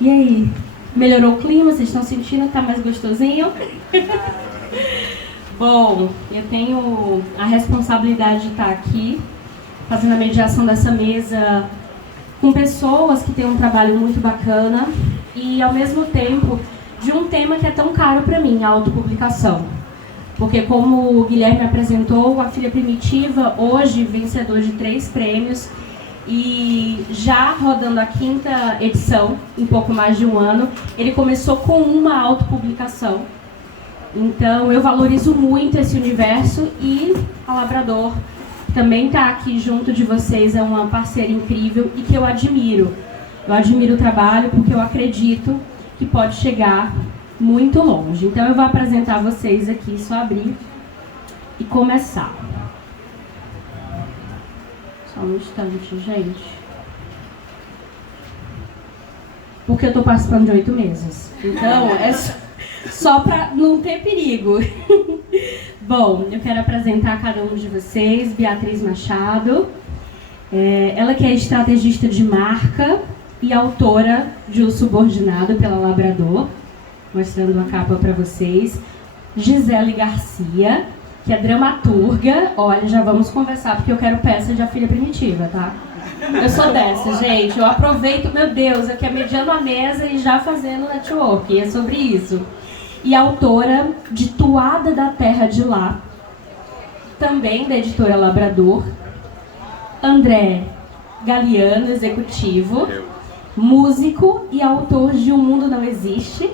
E aí? Melhorou o clima? Vocês estão sentindo que tá mais gostosinho? Bom, eu tenho a responsabilidade de estar aqui fazendo a mediação dessa mesa com pessoas que têm um trabalho muito bacana e, ao mesmo tempo, de um tema que é tão caro para mim, a autopublicação. Porque, como o Guilherme apresentou, a Filha Primitiva, hoje vencedor de 3 prêmios e já rodando a 5ª edição, em pouco mais de um ano, ele começou com uma autopublicação. Então, eu valorizo muito esse universo e a Labrador também está aqui junto de vocês, é uma parceira incrível e que eu admiro. Eu admiro o trabalho porque eu acredito que pode chegar muito longe. Então, eu vou apresentar vocês aqui, só abrir e começar. Só um instante, gente. Porque eu estou participando de 8 meses. Então, é só para não ter perigo. Bom, eu quero apresentar cada um de vocês. Beatriz Machado. Ela que é estrategista de marca e autora de O Subordinado pela Labrador. Mostrando a capa para vocês. Gisele Garcia, que é dramaturga. Olha, já vamos conversar, porque eu quero peça de A Filha Primitiva, tá? Eu sou dessa, gente. Eu aproveito, meu Deus, aqui é mediando a mesa e já fazendo network. É sobre isso. E autora de Toada da Terra de Lá, também da editora Labrador. André Galiano, executivo, músico e autor de O Mundo Não Existe.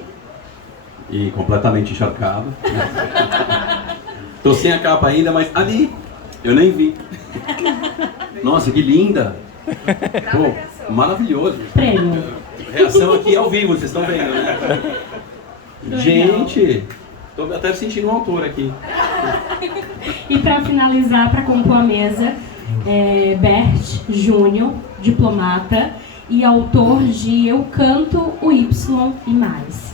E completamente encharcado. Tô sem a capa ainda, mas ali eu nem vi. Nossa, que linda! Pô, maravilhoso. Prêmio. Reação aqui ao vivo, vocês estão vendo, né? Gente, tô até sentindo um autor aqui. E para finalizar, para compor a mesa, Bert Júnior, diplomata e autor de Eu Canto o Y e Mais.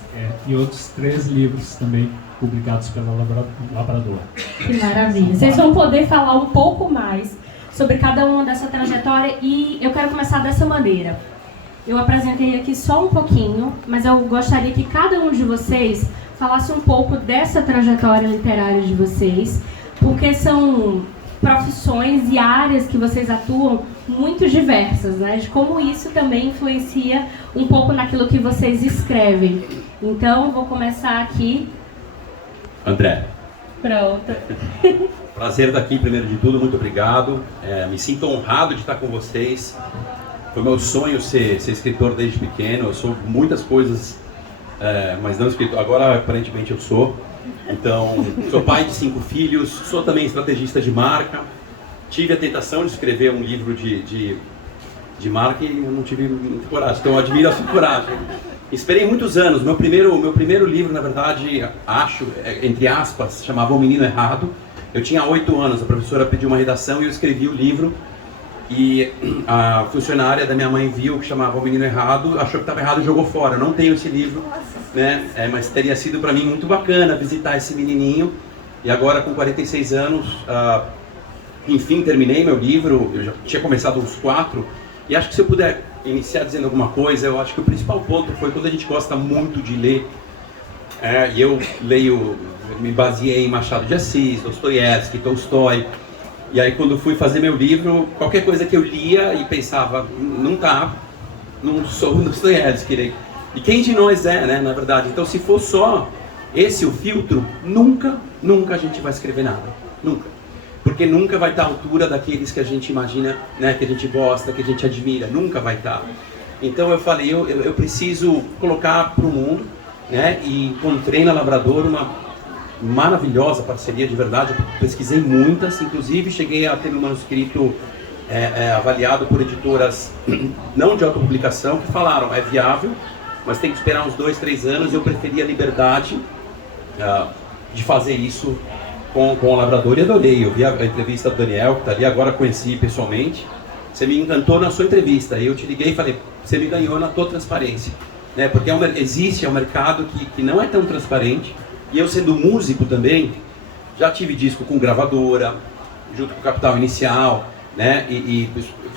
E outros 3 livros também publicados pela Labrador. Que maravilha. Vocês vão poder falar um pouco mais sobre cada uma dessa trajetória e eu quero começar dessa maneira. Eu apresentei aqui só um pouquinho, mas eu gostaria que cada um de vocês falasse um pouco dessa trajetória literária de vocês, porque são profissões e áreas que vocês atuam muito diversas, né? De como isso também influencia um pouco naquilo que vocês escrevem. Então, vou começar aqui. André. Pronto. Prazer estar aqui, primeiro de tudo, muito obrigado. Me sinto honrado de estar com vocês. Foi meu sonho ser escritor desde pequeno. Eu sou muitas coisas, mas não escritor. Agora, aparentemente, eu sou. Então, sou pai de 5 filhos, sou também estrategista de marca. Tive a tentação de escrever um livro de marca e eu não tive muita coragem. Então, eu admiro a sua coragem. Esperei muitos anos. Meu primeiro livro, na verdade, entre aspas, chamava O Menino Errado. Eu tinha 8 anos, a professora pediu uma redação e eu escrevi o livro. E a funcionária da minha mãe viu que chamava O Menino Errado, achou que estava errado e jogou fora. Eu não tenho esse livro, né? Mas teria sido para mim muito bacana visitar esse menininho. E agora, com 46 anos, enfim, terminei meu livro. Eu já tinha começado uns 4. E acho que se eu puder iniciar dizendo alguma coisa, eu acho que o principal ponto foi quando a gente gosta muito de ler. E eu leio, me baseei em Machado de Assis, Dostoiévski, Tolstói. E aí quando fui fazer meu livro, qualquer coisa que eu lia e pensava, não sou Dostoiévski. E quem de nós né, na verdade? Então se for só esse o filtro, nunca a gente vai escrever nada. Nunca. Porque nunca vai estar à altura daqueles que a gente imagina, né, que a gente gosta, que a gente admira. Nunca vai estar. Então eu falei, eu preciso colocar para o mundo, né, e encontrei na Labrador uma maravilhosa parceria, de verdade. Eu pesquisei muitas, inclusive cheguei a ter um manuscrito avaliado por editoras não de autopublicação, que falaram, é viável, mas tem que esperar uns 2, 3 anos. Eu preferi a liberdade de fazer isso com o Labrador e adorei. Eu vi a entrevista do Daniel, que está ali, agora conheci pessoalmente. Você me encantou na sua entrevista. Eu te liguei e falei, você me ganhou na tua transparência. Né? Porque existe um mercado que não é tão transparente. E eu, sendo músico também, já tive disco com gravadora, junto com o Capital Inicial, né? E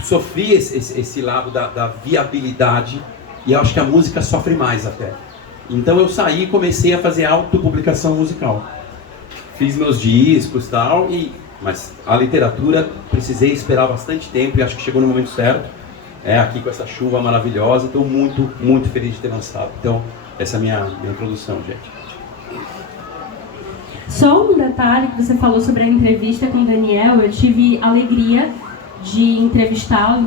sofri esse lado da viabilidade e eu acho que a música sofre mais até. Então eu saí e comecei a fazer autopublicação musical. Fiz meus discos e tal, mas a literatura precisei esperar bastante tempo e acho que chegou no momento certo. Aqui com essa chuva maravilhosa, estou muito, muito feliz de ter lançado. Então, essa é a minha introdução, gente. Só um detalhe que você falou sobre a entrevista com o Daniel, eu tive a alegria de entrevistar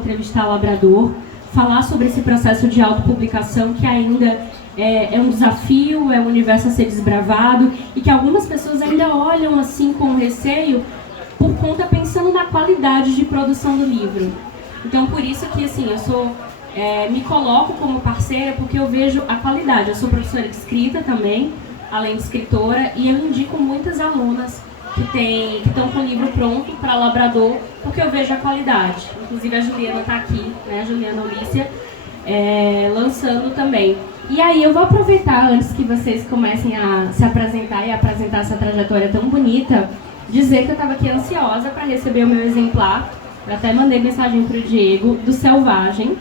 Labrador, falar sobre esse processo de autopublicação que ainda é um desafio, é um universo a ser desbravado e que algumas pessoas ainda olham assim com receio por conta pensando na qualidade de produção do livro. Então por isso que assim, me coloco como parceira porque eu vejo a qualidade. Eu sou professora de escrita também, além de escritora, e eu indico muitas alunas que estão com o livro pronto para Labrador, porque eu vejo a qualidade. Inclusive a Juliana está aqui, né? A Juliana Olícia, lançando também. E aí eu vou aproveitar, antes que vocês comecem a se apresentar e apresentar essa trajetória tão bonita, dizer que eu estava aqui ansiosa para receber o meu exemplar. Eu até mandei mensagem para o Diego, do Selvagem,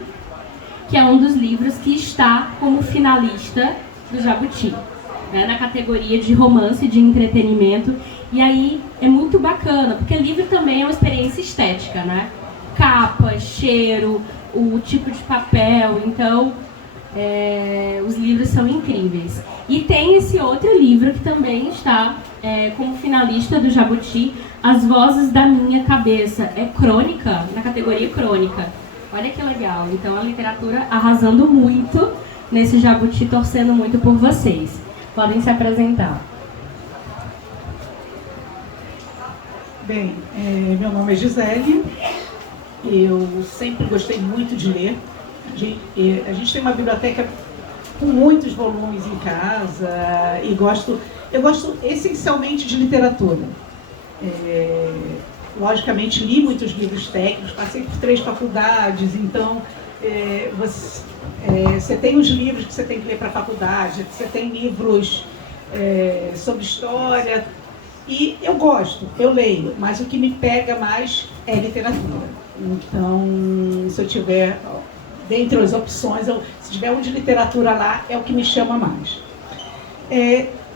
que é um dos livros que está como finalista do Jabuti, né, na categoria de romance e de entretenimento. E aí é muito bacana, porque livro também é uma experiência estética, né? Capa, cheiro, o tipo de papel, então os livros são incríveis. E tem esse outro livro que também está como finalista do Jabuti, As Vozes da Minha Cabeça. É crônica, na categoria crônica. Olha que legal. Então a literatura arrasando muito nesse Jabuti, torcendo muito por vocês. Podem se apresentar. Bem, meu nome é Gisele, eu sempre gostei muito de ler. A gente tem uma biblioteca com muitos volumes em casa e eu gosto essencialmente de literatura. Logicamente li muitos livros técnicos, passei por 3 faculdades, então você tem os livros que você tem que ler para a faculdade, você tem livros sobre história, e eu gosto, eu leio, mas o que me pega mais é literatura. Então, se eu tiver, dentre as opções, se tiver um de literatura lá, é o que me chama mais.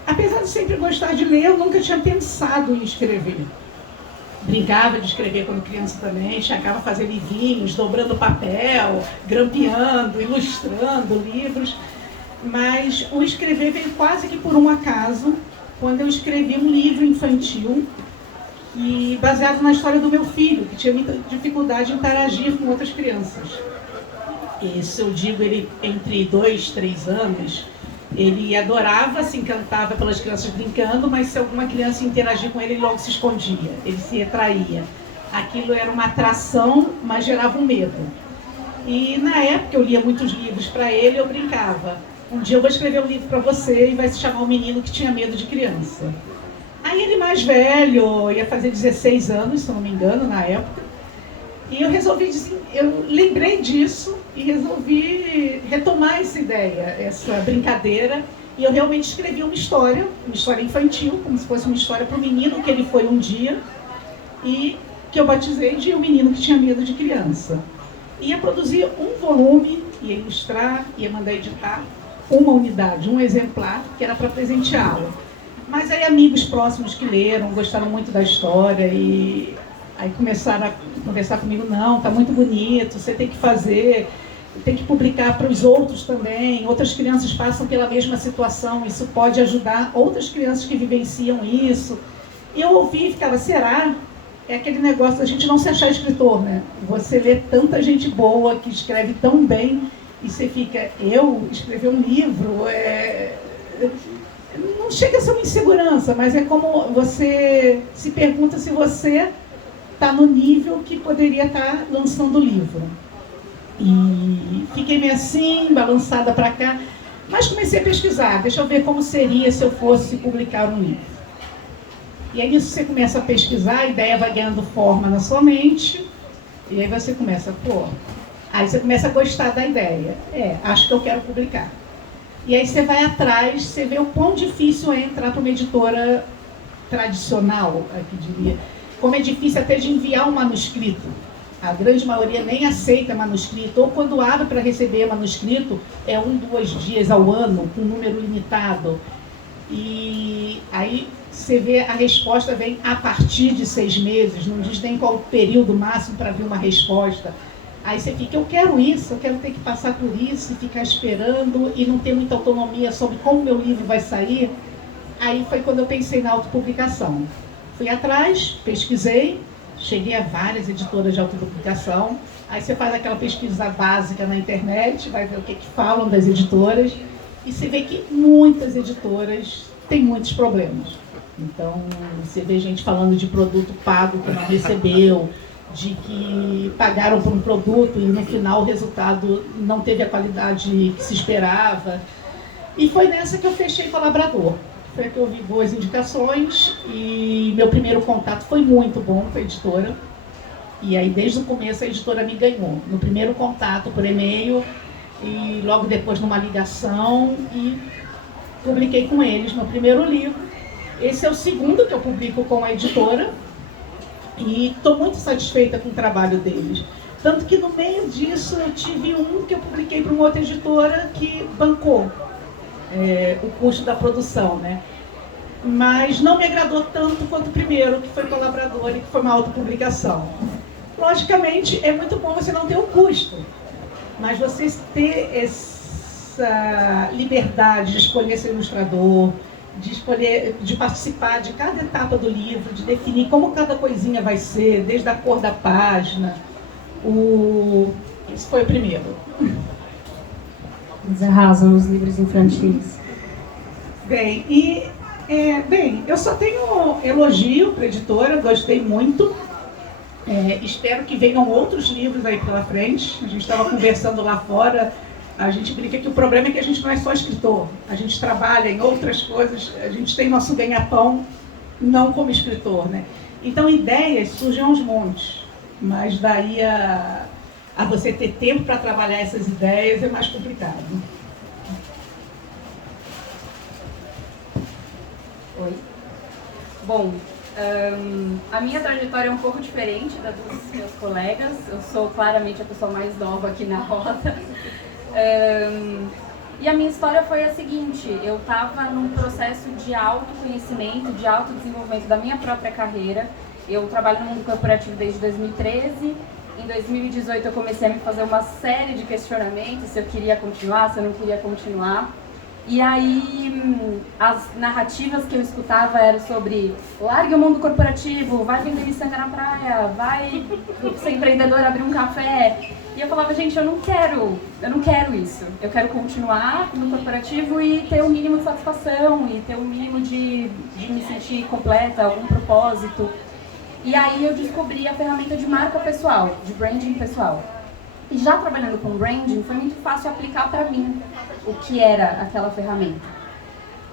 Apesar de sempre gostar de ler, eu nunca tinha pensado em escrever. Brincava de escrever quando criança também, chegava a fazer livrinhos, dobrando papel, grampeando, ilustrando livros. Mas o escrever veio quase que por um acaso, quando eu escrevi um livro infantil, e baseado na história do meu filho, que tinha muita dificuldade em interagir com outras crianças. Isso eu digo, ele entre 2 e 3 anos, ele adorava, se encantava pelas crianças brincando, mas se alguma criança interagir com ele logo se escondia, ele se retraía. Aquilo era uma atração, mas gerava um medo. E na época eu lia muitos livros para ele, eu brincava. Um dia eu vou escrever um livro para você e vai se chamar O Menino que Tinha Medo de Criança. Aí ele mais velho, ia fazer 16 anos, se eu não me engano, na época. E eu lembrei disso e resolvi retomar essa ideia, essa brincadeira. E eu realmente escrevi uma história infantil, como se fosse uma história para o menino que ele foi um dia, e que eu batizei de O Menino que Tinha Medo de Criança. Ia produzir um volume, ia ilustrar, ia mandar editar uma unidade, um exemplar, que era para presenteá-lo. Mas aí amigos próximos que leram, gostaram muito da história e aí começaram a conversar comigo, não, tá muito bonito, você tem que fazer, tem que publicar para os outros também, outras crianças passam pela mesma situação, isso pode ajudar outras crianças que vivenciam isso. E eu ouvi e ficava, será? É aquele negócio da gente não se achar escritor, né? Você lê tanta gente boa que escreve tão bem e você fica, eu escrever um livro, não chega a ser uma insegurança, mas é como você se pergunta se você está no nível que poderia estar lançando o livro. E fiquei meio assim, balançada para cá, mas comecei a pesquisar, deixa eu ver como seria se eu fosse publicar um livro. E aí nisso você começa a pesquisar, a ideia vai ganhando forma na sua mente, e aí você começa, aí você começa a gostar da ideia. Acho que eu quero publicar. E aí você vai atrás, você vê o quão difícil é entrar para uma editora tradicional, aqui diria. Como é difícil até de enviar um manuscrito. A grande maioria nem aceita manuscrito, ou quando abre para receber manuscrito, é 1, 2 dias ao ano, com número limitado. E aí você vê a resposta vem a partir de 6 meses, não diz nem qual o período máximo para vir uma resposta. Aí você fica, eu quero isso, eu quero ter que passar por isso e ficar esperando e não ter muita autonomia sobre como meu livro vai sair. Aí foi quando eu pensei na autopublicação. Fui atrás, pesquisei, cheguei a várias editoras de autopublicação. Aí você faz aquela pesquisa básica na internet, vai ver o que falam das editoras, e você vê que muitas editoras têm muitos problemas. Então, você vê gente falando de produto pago que não recebeu, de que pagaram por um produto e no final o resultado não teve a qualidade que se esperava. E foi nessa que eu fechei com a Labrador. Foi que eu vi boas indicações e meu primeiro contato foi muito bom com a editora. E aí, desde o começo, a editora me ganhou. No primeiro contato por e-mail e logo depois numa ligação, e publiquei com eles meu primeiro livro. Esse é o segundo que eu publico com a editora e estou muito satisfeita com o trabalho deles. Tanto que no meio disso eu tive um que eu publiquei para uma outra editora que bancou o custo da produção, né? Mas não me agradou tanto quanto o primeiro, que foi Colaborador e que foi uma autopublicação. Logicamente, é muito bom você não ter o custo, mas você ter essa liberdade de escolher seu ilustrador, de participar de cada etapa do livro, de definir como cada coisinha vai ser, desde a cor da página. Esse foi o primeiro. Eles arrasam os livros infantis. Bem, eu só tenho elogio para a editora, gostei muito. Espero que venham outros livros aí pela frente. A gente estava conversando lá fora, a gente brinca que o problema é que a gente não é só escritor, a gente trabalha em outras coisas, a gente tem nosso ganha-pão não como escritor, né? Então ideias surgem aos montes, mas daí a você ter tempo para trabalhar essas ideias é mais complicado. Oi. Bom, a minha trajetória é um pouco diferente da dos meus colegas. Eu sou claramente a pessoa mais nova aqui na roda. E a minha história foi a seguinte: eu estava num processo de autoconhecimento, de autodesenvolvimento da minha própria carreira. Eu trabalho no mundo corporativo desde 2013. Em 2018 eu comecei a me fazer uma série de questionamentos, se eu queria continuar, se eu não queria continuar. E aí as narrativas que eu escutava eram sobre largue o mundo corporativo, vai vender miçanga na praia, vai ser empreendedor, abrir um café. E eu falava, gente, eu não quero isso. Eu quero continuar no corporativo e ter o mínimo de satisfação, e ter o mínimo de me sentir completa, algum propósito. E aí eu descobri a ferramenta de marca pessoal, de branding pessoal. E já trabalhando com branding, foi muito fácil aplicar para mim o que era aquela ferramenta.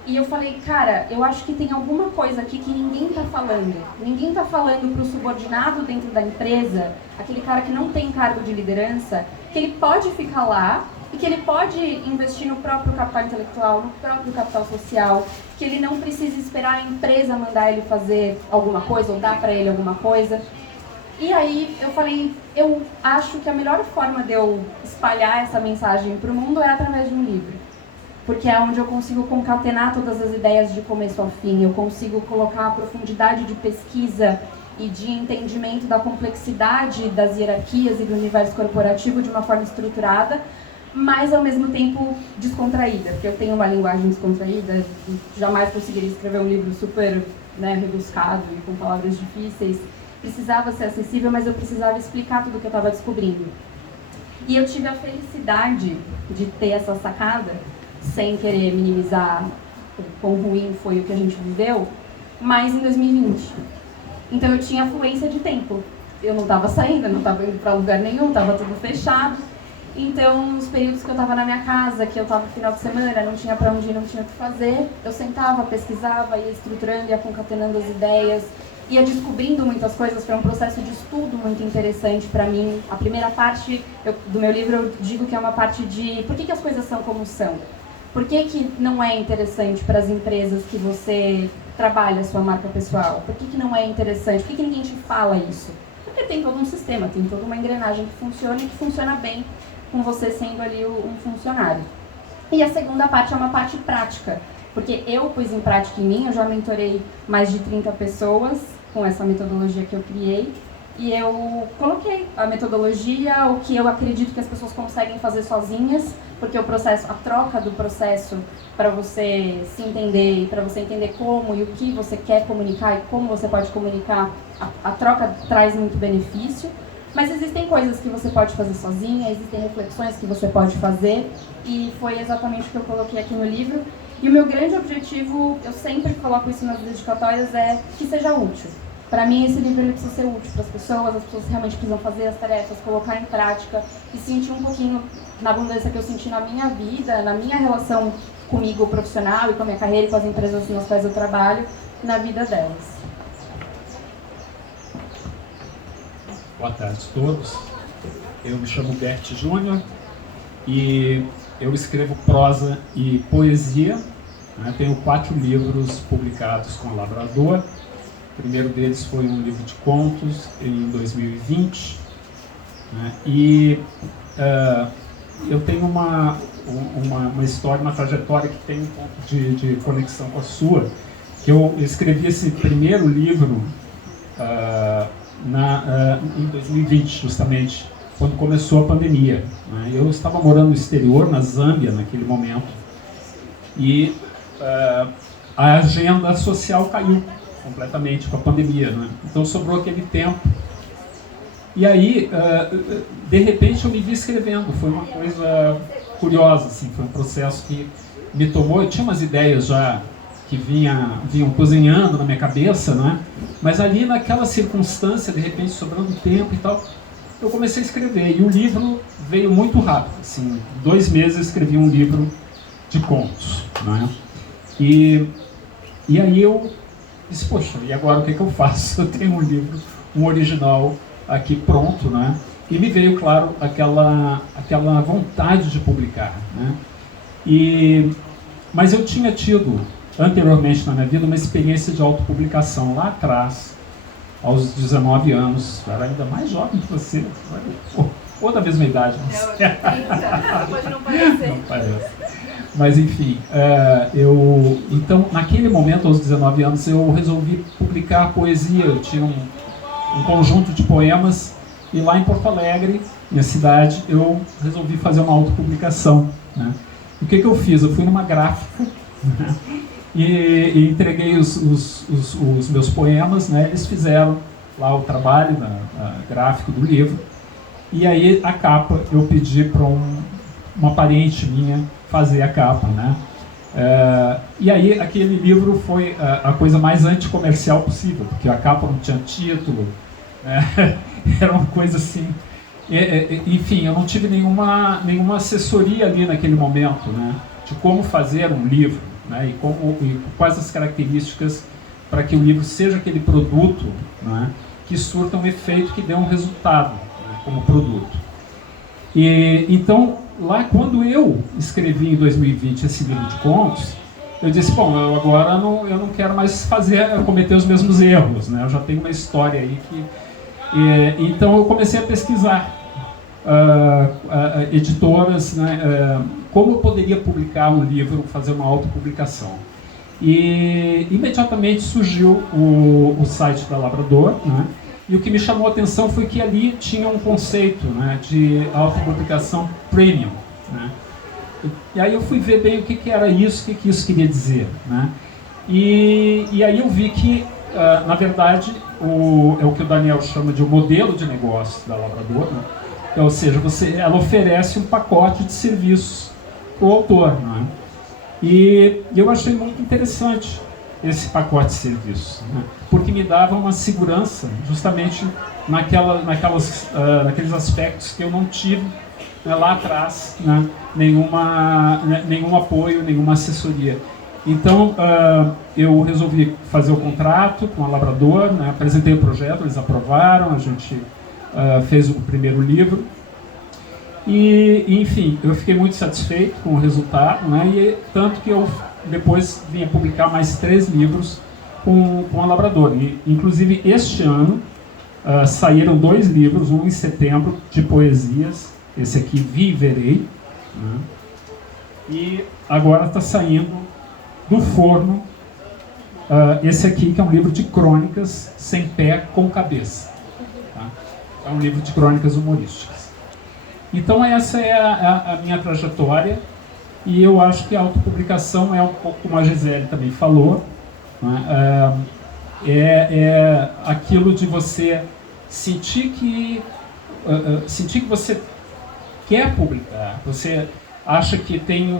E eu falei, cara, eu acho que tem alguma coisa aqui que ninguém está falando. Ninguém está falando para o subordinado dentro da empresa, aquele cara que não tem cargo de liderança, que ele pode ficar lá e que ele pode investir no próprio capital intelectual, no próprio capital social, que ele não precisa esperar a empresa mandar ele fazer alguma coisa ou dar para ele alguma coisa. E aí eu falei, eu acho que a melhor forma de eu espalhar essa mensagem para o mundo é através de um livro. Porque é onde eu consigo concatenar todas as ideias de começo ao fim, eu consigo colocar a profundidade de pesquisa e de entendimento da complexidade das hierarquias e do universo corporativo de uma forma estruturada, mas ao mesmo tempo descontraída, porque eu tenho uma linguagem descontraída, jamais conseguiria escrever um livro super rebuscado e com palavras difíceis. Precisava ser acessível, mas eu precisava explicar tudo o que eu estava descobrindo. E eu tive a felicidade de ter essa sacada, sem querer minimizar o quão ruim foi o que a gente viveu, mas em 2020. Então eu tinha fluência de tempo. Eu não estava saindo, eu não estava indo para lugar nenhum, estava tudo fechado. Então, os períodos que eu estava na minha casa, que eu estava no final de semana, não tinha para onde ir, não tinha o que fazer, eu sentava, pesquisava, ia estruturando, ia concatenando as ideias, ia descobrindo muitas coisas. Foi um processo de estudo muito interessante para mim. A primeira parte do meu livro eu digo que é uma parte de por que as coisas são como são. Por que não é interessante para as empresas que você trabalha a sua marca pessoal? Por que não é interessante? Por que ninguém te fala isso? Porque tem todo um sistema, tem toda uma engrenagem que funciona e que funciona bem com você sendo ali um funcionário. E a segunda parte é uma parte prática, porque eu pus em prática em mim, eu já mentorei mais de 30 pessoas com essa metodologia que eu criei, e eu coloquei a metodologia, o que eu acredito que as pessoas conseguem fazer sozinhas, porque o processo, a troca do processo para você se entender e para você entender como e o que você quer comunicar e como você pode comunicar, a troca traz muito benefício. Mas existem coisas que você pode fazer sozinha, existem reflexões que você pode fazer, e foi exatamente o que eu coloquei aqui no livro. E o meu grande objetivo, eu sempre coloco isso nas dedicatórias, é que seja útil. Para mim, esse livro ele precisa ser útil para as pessoas realmente precisam fazer as tarefas, colocar em prática e sentir um pouquinho na abundância que eu senti na minha vida, na minha relação comigo profissional e com a minha carreira e com as empresas nas quais eu trabalho, na vida delas. Boa tarde a todos. Eu me chamo Bert Júnior e eu escrevo prosa e poesia. Tenho 4 livros publicados com o Lavrador. O primeiro deles foi um livro de contos em 2020. E eu tenho uma história, uma trajetória que tem um ponto de conexão com a sua. Que eu escrevi esse primeiro livro em 2020, justamente, quando começou a pandemia. Eu estava morando no exterior, na Zâmbia, naquele momento, e a agenda social caiu completamente com a pandemia. Então sobrou aquele tempo. E aí, de repente, eu me vi escrevendo. Foi uma coisa curiosa, assim, foi um processo que me tomou. Eu tinha umas ideias já que vinham cozinhando na minha cabeça, mas ali naquela circunstância, de repente sobrando tempo e tal, eu comecei a escrever. E o livro veio muito rápido, assim, 2 meses eu escrevi um livro de contos. E aí eu disse, poxa, e agora o que eu faço? Eu tenho um livro, um original aqui pronto, e me veio, claro, aquela vontade de publicar. Mas eu tinha tido anteriormente na minha vida uma experiência de autopublicação lá atrás, aos 19 anos. Eu era ainda mais jovem que você, ou da mesma idade. Pode não parecer. Não parece. Mas enfim, então naquele momento, aos 19 anos, eu resolvi publicar poesia. Eu tinha um conjunto de poemas, e lá em Porto Alegre, minha cidade, eu resolvi fazer uma autopublicação. O que eu fiz? Eu fui numa gráfica e entreguei os meus poemas, eles fizeram lá o trabalho gráfico do livro, e aí a capa eu pedi para uma parente minha fazer a capa. E aí aquele livro foi a coisa mais anticomercial possível, porque a capa não tinha título, era uma coisa assim. Enfim, eu não tive nenhuma assessoria ali naquele momento, de como fazer um livro, e quais as características para que o livro seja aquele produto, que surta um efeito, que dê um resultado, como produto. E então, lá quando eu escrevi em 2020 esse livro de contos, eu disse, bom, eu não quero mais cometer os mesmos erros, eu já tenho uma história aí que... então eu comecei a pesquisar editoras, como eu poderia publicar um livro, fazer uma autopublicação. E imediatamente surgiu o site da Lavrador, e o que me chamou a atenção foi que ali tinha um conceito, de autopublicação premium. E aí eu fui ver bem o que era isso, o que isso queria dizer. E aí eu vi que, na verdade, é o que o Daniel chama de o modelo de negócio da Lavrador, ou seja, ela oferece um pacote de serviços para o autor. E eu achei muito interessante esse pacote de serviços, porque me dava uma segurança justamente naqueles aspectos que eu não tive lá atrás, nenhum apoio, nenhuma assessoria. Então eu resolvi fazer o contrato com a Lavrador, apresentei o projeto, eles aprovaram, a gente fez o primeiro livro e enfim, eu fiquei muito satisfeito com o resultado, e tanto que eu depois vim a publicar mais 3 livros com a Lavrador. E, inclusive este ano saíram 2 livros, um em setembro, de poesias, esse aqui, Viverei, né? E agora está saindo do forno esse aqui, que é um livro de crônicas sem pé com cabeça. Tá? É um livro de crônicas humorísticas. Então essa é a minha trajetória, e eu acho que a autopublicação é um pouco como a Gisele também falou, né? É aquilo de você sentir que você quer publicar, você acha que tem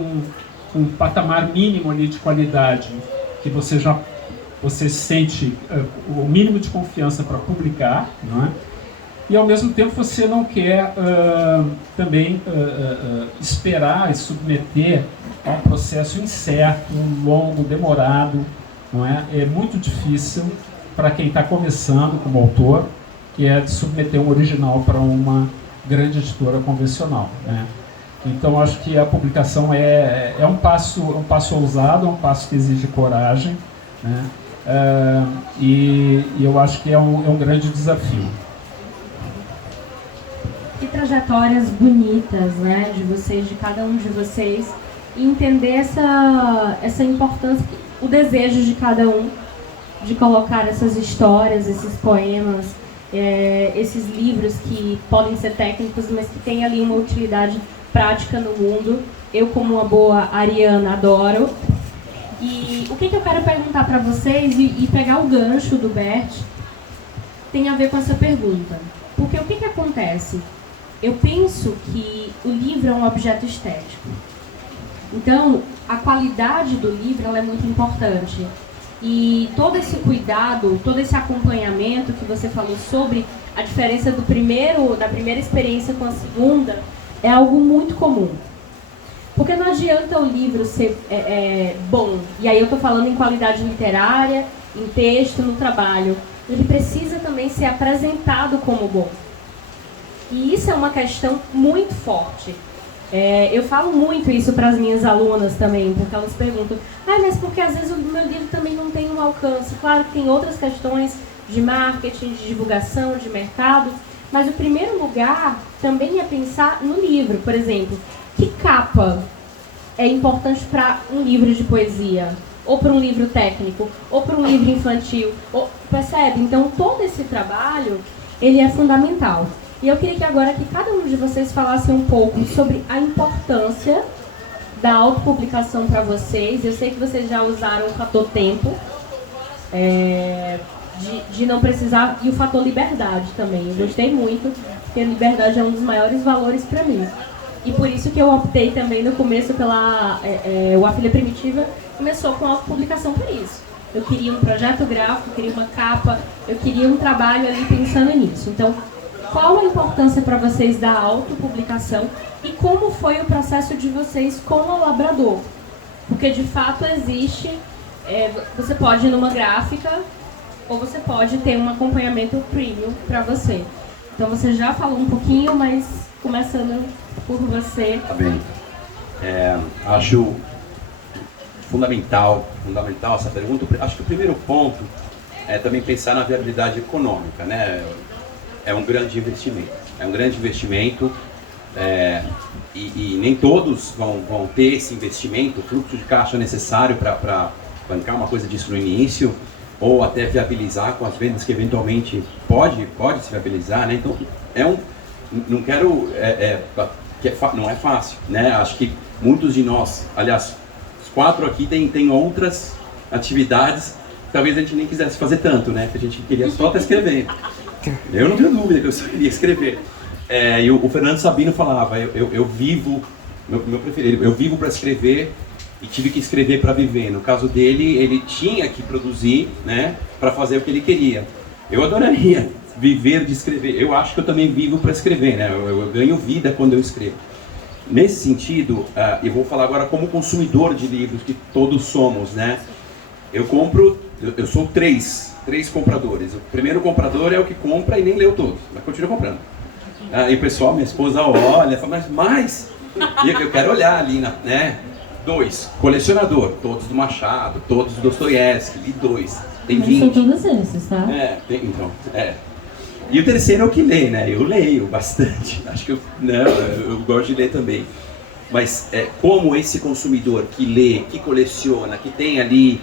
um patamar mínimo ali de qualidade, que você sente o mínimo de confiança para publicar, não é? E ao mesmo tempo você não quer também esperar e submeter a um processo incerto, longo, demorado, não é? É muito difícil para quem está começando como autor, que é de submeter um original para uma grande editora convencional, né? Então acho que a publicação é um passo ousado, é um passo que exige coragem, né? E eu acho que é um grande desafio. Que trajetórias bonitas, né, de cada um de vocês, e entender essa importância, o desejo de cada um de colocar essas histórias, esses poemas, esses livros que podem ser técnicos, mas que têm ali uma utilidade prática no mundo. Eu, como uma boa ariana, adoro. E o que eu quero perguntar para vocês, e pegar o gancho do Bert, tem a ver com essa pergunta. Porque o que acontece? Eu penso que o livro é um objeto estético. Então, a qualidade do livro ela é muito importante. E todo esse cuidado, todo esse acompanhamento que você falou sobre a diferença da primeira experiência com a segunda, é algo muito comum. Porque não adianta o livro ser bom, e aí eu estou falando em qualidade literária, em texto, no trabalho. Ele precisa também ser apresentado como bom. E isso é uma questão muito forte. Eu falo muito isso para as minhas alunas também, porque elas perguntam, mas porque às vezes o meu livro também não tem um alcance. Claro que tem outras questões de marketing, de divulgação, de mercado, mas o primeiro lugar também é pensar no livro. Por exemplo, que capa é importante para um livro de poesia? Ou para um livro técnico? Ou para um livro infantil? Percebe? Então todo esse trabalho, ele é fundamental. E eu queria que agora que cada um de vocês falasse um pouco sobre a importância da autopublicação para vocês. Eu sei que vocês já usaram o fator tempo, de não precisar, e o fator liberdade também. Eu gostei muito, porque a liberdade é um dos maiores valores para mim. E por isso que eu optei também no começo pela... o A Filha Primitiva começou com a autopublicação por isso. Eu queria um projeto gráfico, eu queria uma capa, eu queria um trabalho ali pensando nisso. Então, qual a importância para vocês da autopublicação e como foi o processo de vocês com o Labrador? Porque de fato existe, você pode ir numa gráfica ou você pode ter um acompanhamento premium para você. Então você já falou um pouquinho, mas começando por você. Tá bem. Acho fundamental essa pergunta. Acho que o primeiro ponto é também pensar na viabilidade econômica, né? É um grande investimento, e nem todos vão ter esse investimento, o fluxo de caixa necessário para bancar uma coisa disso no início, ou até viabilizar com as vendas que eventualmente pode se viabilizar, né? Então, não quero, não é fácil, né? Acho que muitos de nós, aliás, os 4 aqui tem outras atividades, talvez a gente nem quisesse fazer tanto, né? Porque a gente queria só estar escrevendo. Eu não tenho dúvida que eu só queria escrever. E o Fernando Sabino falava, eu vivo, meu preferido, eu vivo para escrever e tive que escrever para viver. No caso dele, ele tinha que produzir, né, para fazer o que ele queria. Eu adoraria viver de escrever. Eu acho que eu também vivo para escrever, né? Eu ganho vida quando eu escrevo. Nesse sentido, eu vou falar agora como consumidor de livros, que todos somos, né? Eu sou três compradores. O primeiro comprador é o que compra e nem leu todos, mas continua comprando. E o pessoal, minha esposa olha, fala, mas eu quero olhar ali, né? 2, colecionador, todos do Machado, todos do Dostoiévski, li 2, tem 20. São todos esses, tá? E o terceiro é o que lê, né? Eu leio bastante. Acho que eu gosto de ler também. Mas como esse consumidor que lê, que coleciona, que tem ali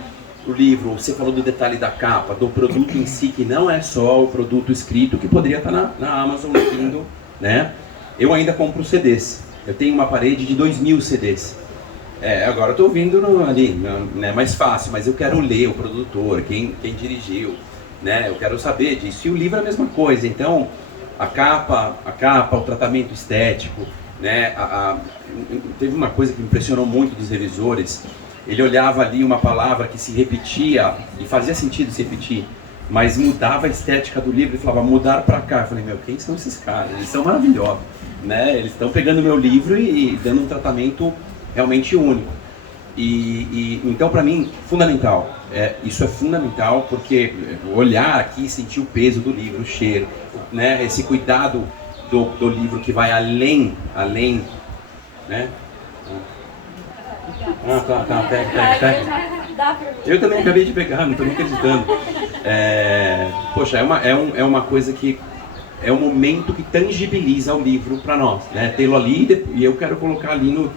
o livro, você falou do detalhe da capa, do produto em si, que não é só o produto escrito, que poderia estar na Amazon, no Kindle, né? Eu ainda compro CDs. Eu tenho uma parede de 2.000 CDs. Agora eu estou ouvindo ali, é mais fácil, mas eu quero ler o produtor, quem dirigiu, né? Eu quero saber disso. E o livro é a mesma coisa. Então, a capa, o tratamento estético, né? Teve uma coisa que me impressionou muito dos revisores. Ele olhava ali uma palavra que se repetia, e fazia sentido se repetir, mas mudava a estética do livro e falava, mudar para cá. Eu falei, meu, quem são esses caras? Eles são maravilhosos, né? Eles estão pegando meu livro e dando um tratamento realmente único. Então, para mim, fundamental. Isso é fundamental, porque olhar aqui, sentir o peso do livro, o cheiro, né? Esse cuidado do livro que vai além, né? Pega. Eu também acabei de pegar, não estou nem acreditando. Poxa, é uma coisa que é um momento que tangibiliza o livro para nós, né? Tê-lo ali, e eu quero colocar ali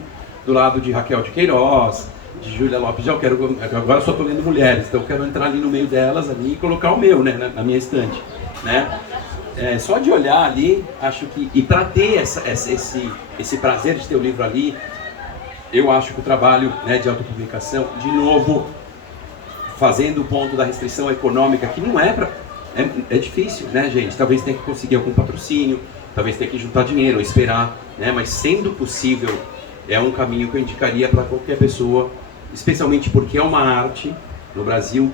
do lado de Raquel de Queiroz, de Júlia Lopes, agora só estou lendo mulheres, então eu quero entrar ali no meio delas ali e colocar o meu, né, na minha estante, né? Só de olhar ali, acho que, e para ter esse prazer de ter o livro ali, eu acho que o trabalho, né, de autopublicação, de novo, fazendo o ponto da restrição econômica, que não é difícil, né, gente? Talvez tenha que conseguir algum patrocínio, talvez tenha que juntar dinheiro, esperar, né? Mas sendo possível, é um caminho que eu indicaria para qualquer pessoa, especialmente porque é uma arte no Brasil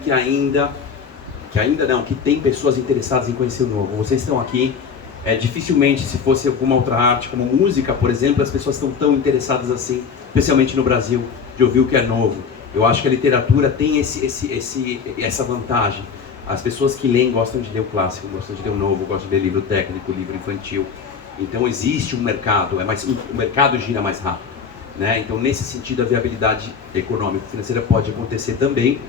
que tem pessoas interessadas em conhecer o novo. Vocês estão aqui, dificilmente, se fosse alguma outra arte, como música, por exemplo, as pessoas estão tão interessadas assim, especialmente no Brasil, de ouvir o que é novo. Eu acho que a literatura tem essa vantagem. As pessoas que leem gostam de ler o clássico, gostam de ler o novo, gostam de ler livro técnico, livro infantil. Então existe um mercado, o mercado gira mais rápido, né? Então nesse sentido a viabilidade econômica e financeira pode acontecer também,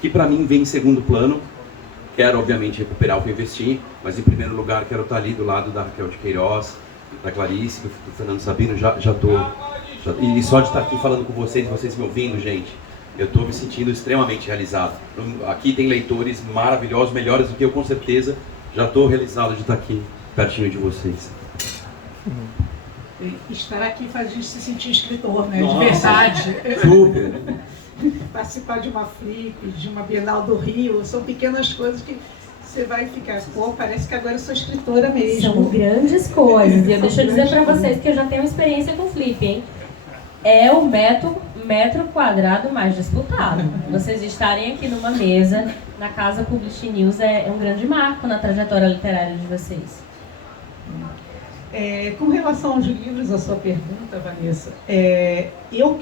que para mim vem em segundo plano. Quero obviamente recuperar o que eu investi, mas em primeiro lugar quero estar ali do lado da Raquel de Queiroz, da Clarice, do Fernando Sabino. E só de estar aqui falando com vocês me ouvindo, gente, eu estou me sentindo extremamente realizado. Aqui tem leitores maravilhosos, melhores do que eu, com certeza. Já estou realizado de estar aqui pertinho de vocês. Estar aqui faz a gente se sentir escritor, né? Nossa, de verdade. Super. Participar de uma Flip, de uma Bienal do Rio, são pequenas coisas que você vai ficar, pô, parece que agora eu sou escritora mesmo. São grandes coisas. E eu deixo eu dizer para vocês que eu já tenho experiência com Flip, hein? É o metro quadrado mais disputado. Vocês estarem aqui numa mesa, na Casa Publish News, é um grande marco na trajetória literária de vocês. Com relação aos livros, a sua pergunta, Vanessa, eu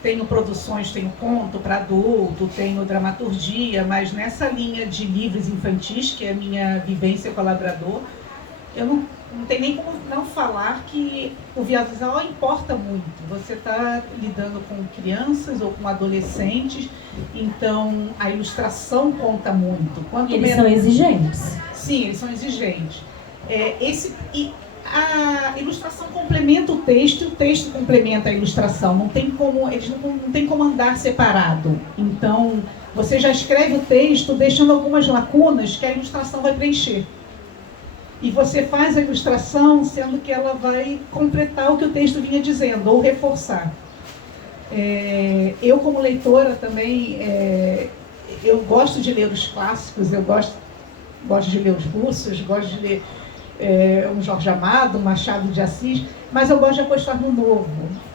tenho produções, tenho conto para adulto, tenho dramaturgia, mas nessa linha de livros infantis, que é a minha vivência com o Labrador, eu não tem nem como não falar que o visual importa muito. Você está lidando com crianças ou com adolescentes, então a ilustração conta muito. E eles são exigentes. Sim, eles são exigentes. A ilustração complementa o texto e o texto complementa a ilustração. Eles não tem como andar separado. Então, você já escreve o texto deixando algumas lacunas que a ilustração vai preencher. E você faz a ilustração sendo que ela vai completar o que o texto vinha dizendo, ou reforçar. Eu, como leitora, também, eu gosto de ler os clássicos, eu gosto de ler os russos, gosto de ler um Jorge Amado, um Machado de Assis, mas eu gosto de apostar no novo.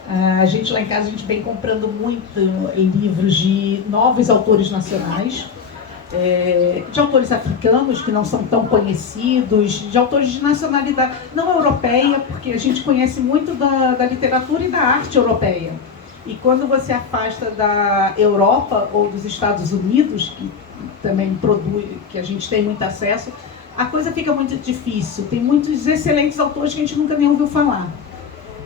A gente lá em casa, a gente vem comprando muito livros de novos autores nacionais, de autores africanos que não são tão conhecidos, de autores de nacionalidade não europeia, porque a gente conhece muito da literatura e da arte europeia. E quando você afasta da Europa ou dos Estados Unidos, que também produz, que a gente tem muito acesso, a coisa fica muito difícil. Tem muitos excelentes autores que a gente nunca nem ouviu falar.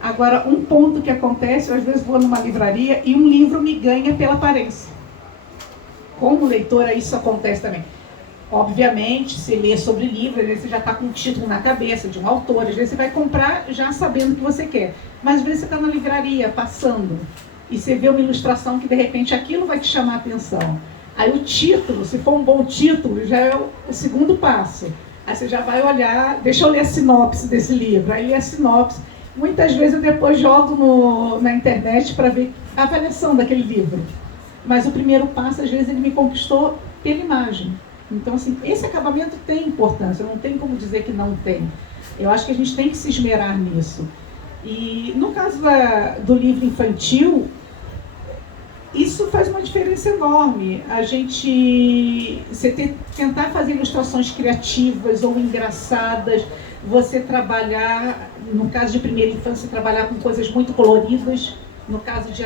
Agora, um ponto que acontece, eu às vezes vou numa livraria e um livro me ganha pela aparência. Como leitora, isso acontece também. Obviamente, você lê sobre livro, às vezes você já está com um título na cabeça de um autor, às vezes você vai comprar já sabendo o que você quer. Mas às vezes você está na livraria, passando, e você vê uma ilustração que de repente aquilo vai te chamar a atenção. Aí o título, se for um bom título, já é o segundo passo. Aí você já vai olhar, deixa eu ler a sinopse desse livro, aí lê a sinopse. Muitas vezes eu depois jogo na internet para ver a avaliação daquele livro. Mas o primeiro passo, às vezes, ele me conquistou pela imagem. Então, assim, esse acabamento tem importância, não tem como dizer que não tem. Eu acho que a gente tem que se esmerar nisso. E no caso do livro infantil, isso faz uma diferença enorme. Tentar fazer ilustrações criativas ou engraçadas, você trabalhar, no caso de primeira infância, trabalhar com coisas muito coloridas, no caso de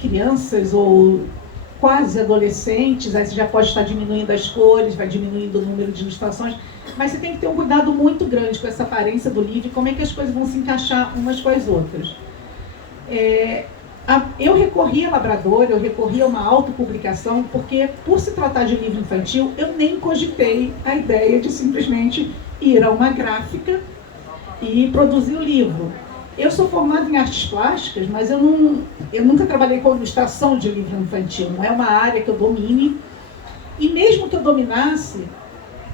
crianças ou quase adolescentes, aí você já pode estar diminuindo as cores, vai diminuindo o número de ilustrações, mas você tem que ter um cuidado muito grande com essa aparência do livro e como é que as coisas vão se encaixar umas com as outras. Eu recorri a Labrador, eu recorri a uma autopublicação, porque por se tratar de livro infantil, eu nem cogitei a ideia de simplesmente ir a uma gráfica e produzir o livro. Eu sou formada em artes plásticas, mas eu nunca trabalhei com ilustração de livro infantil, não é uma área que eu domine. E mesmo que eu dominasse,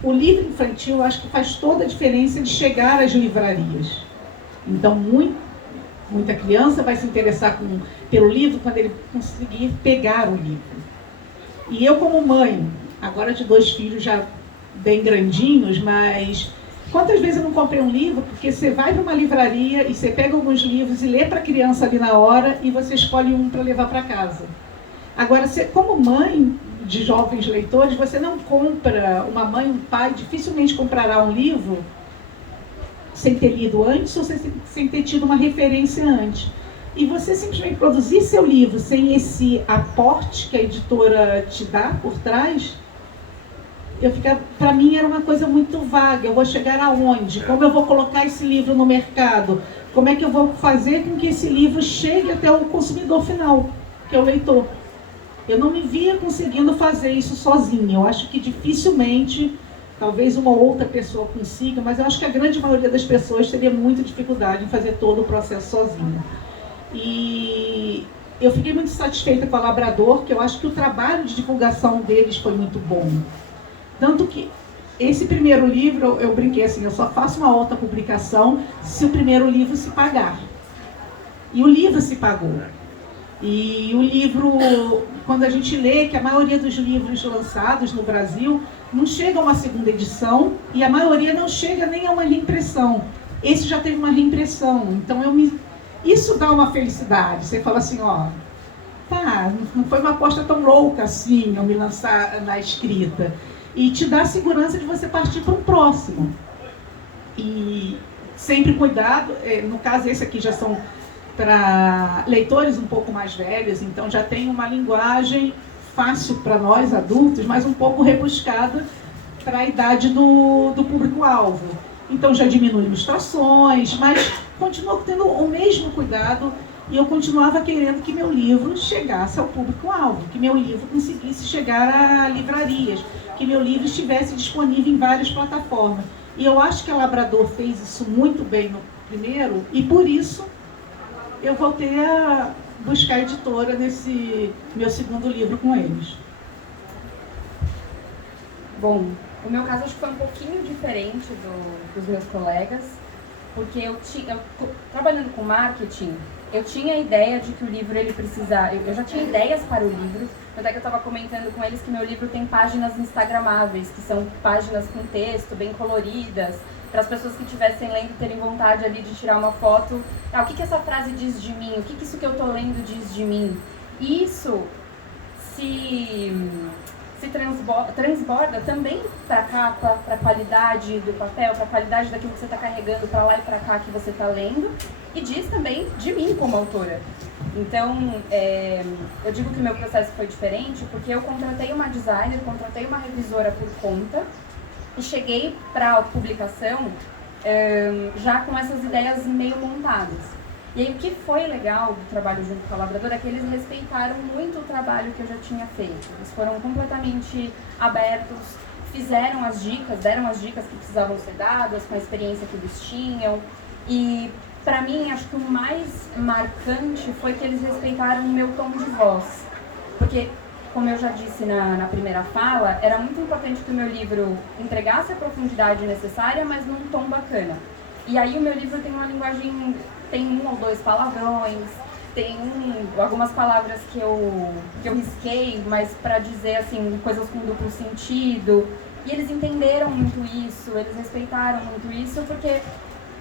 o livro infantil eu acho que faz toda a diferença de chegar às livrarias. Então, muita criança vai se interessar pelo livro quando ele conseguir pegar o livro. E eu, como mãe, agora de 2 filhos já bem grandinhos, mas quantas vezes eu não comprei um livro porque você vai para uma livraria e você pega alguns livros e lê para a criança ali na hora e você escolhe um para levar para casa. Agora, como mãe de jovens leitores, você não compra, uma mãe, um pai, dificilmente comprará um livro sem ter lido antes ou sem ter tido uma referência antes. E você simplesmente produzir seu livro sem esse aporte que a editora te dá por trás, para mim era uma coisa muito vaga. Eu vou chegar aonde? Como eu vou colocar esse livro no mercado? Como é que eu vou fazer com que esse livro chegue até o consumidor final, que é o leitor? Eu não me via conseguindo fazer isso sozinha. Eu acho que dificilmente, talvez uma outra pessoa consiga, mas eu acho que a grande maioria das pessoas teria muita dificuldade em fazer todo o processo sozinha. E eu fiquei muito satisfeita com a Labrador, que eu acho que o trabalho de divulgação deles foi muito bom. Tanto que esse primeiro livro, eu brinquei assim, eu só faço uma outra publicação se o primeiro livro se pagar. E o livro se pagou. E o livro, quando a gente lê que a maioria dos livros lançados no Brasil não chega a uma segunda edição e a maioria não chega nem a uma reimpressão. Esse já teve uma reimpressão, então isso dá uma felicidade. Você fala assim, não foi uma aposta tão louca assim eu me lançar na escrita. E te dá a segurança de você partir para um próximo. E sempre cuidado, no caso esse aqui já são para leitores um pouco mais velhos, então já tem uma linguagem fácil para nós adultos, mas um pouco rebuscada para a idade do público-alvo. Então já diminui ilustrações, mas continuo tendo o mesmo cuidado e eu continuava querendo que meu livro chegasse ao público-alvo, que meu livro conseguisse chegar a livrarias, que meu livro estivesse disponível em várias plataformas. E eu acho que a Labrador fez isso muito bem no primeiro e por isso eu voltei a buscar editora nesse meu segundo livro com eles. Bom, o meu caso acho que foi um pouquinho diferente dos meus colegas, porque trabalhando com marketing, eu tinha a ideia de que o livro ele precisava, eu já tinha ideias para o livro, até que eu estava comentando com eles que meu livro tem páginas instagramáveis, que são páginas com texto, bem coloridas, para as pessoas que estivessem lendo terem vontade ali de tirar uma foto. O que essa frase diz de mim? O que isso que eu estou lendo diz de mim? E isso se transborda também para a capa, para a qualidade do papel, para a qualidade daquilo que você está carregando para lá e para cá que você está lendo, e diz também de mim como autora. Então, eu digo que o meu processo foi diferente porque eu contratei uma designer, contratei uma revisora por conta e cheguei para a publicação já com essas ideias meio montadas. E aí o que foi legal do trabalho junto com a Labrador é que eles respeitaram muito o trabalho que eu já tinha feito. Eles foram completamente abertos fizeram as dicas, deram as dicas que precisavam ser dadas, com a experiência que eles tinham. E, para mim, acho que o mais marcante foi que eles respeitaram o meu tom de voz. Porque, como eu já disse na primeira fala, era muito importante que o meu livro entregasse a profundidade necessária, mas num tom bacana. E aí o meu livro tem uma linguagem, tem 1 ou 2 palavrões, tem algumas palavras que eu risquei, mas para dizer assim, coisas com duplo sentido. E eles entenderam muito isso, eles respeitaram muito isso, porque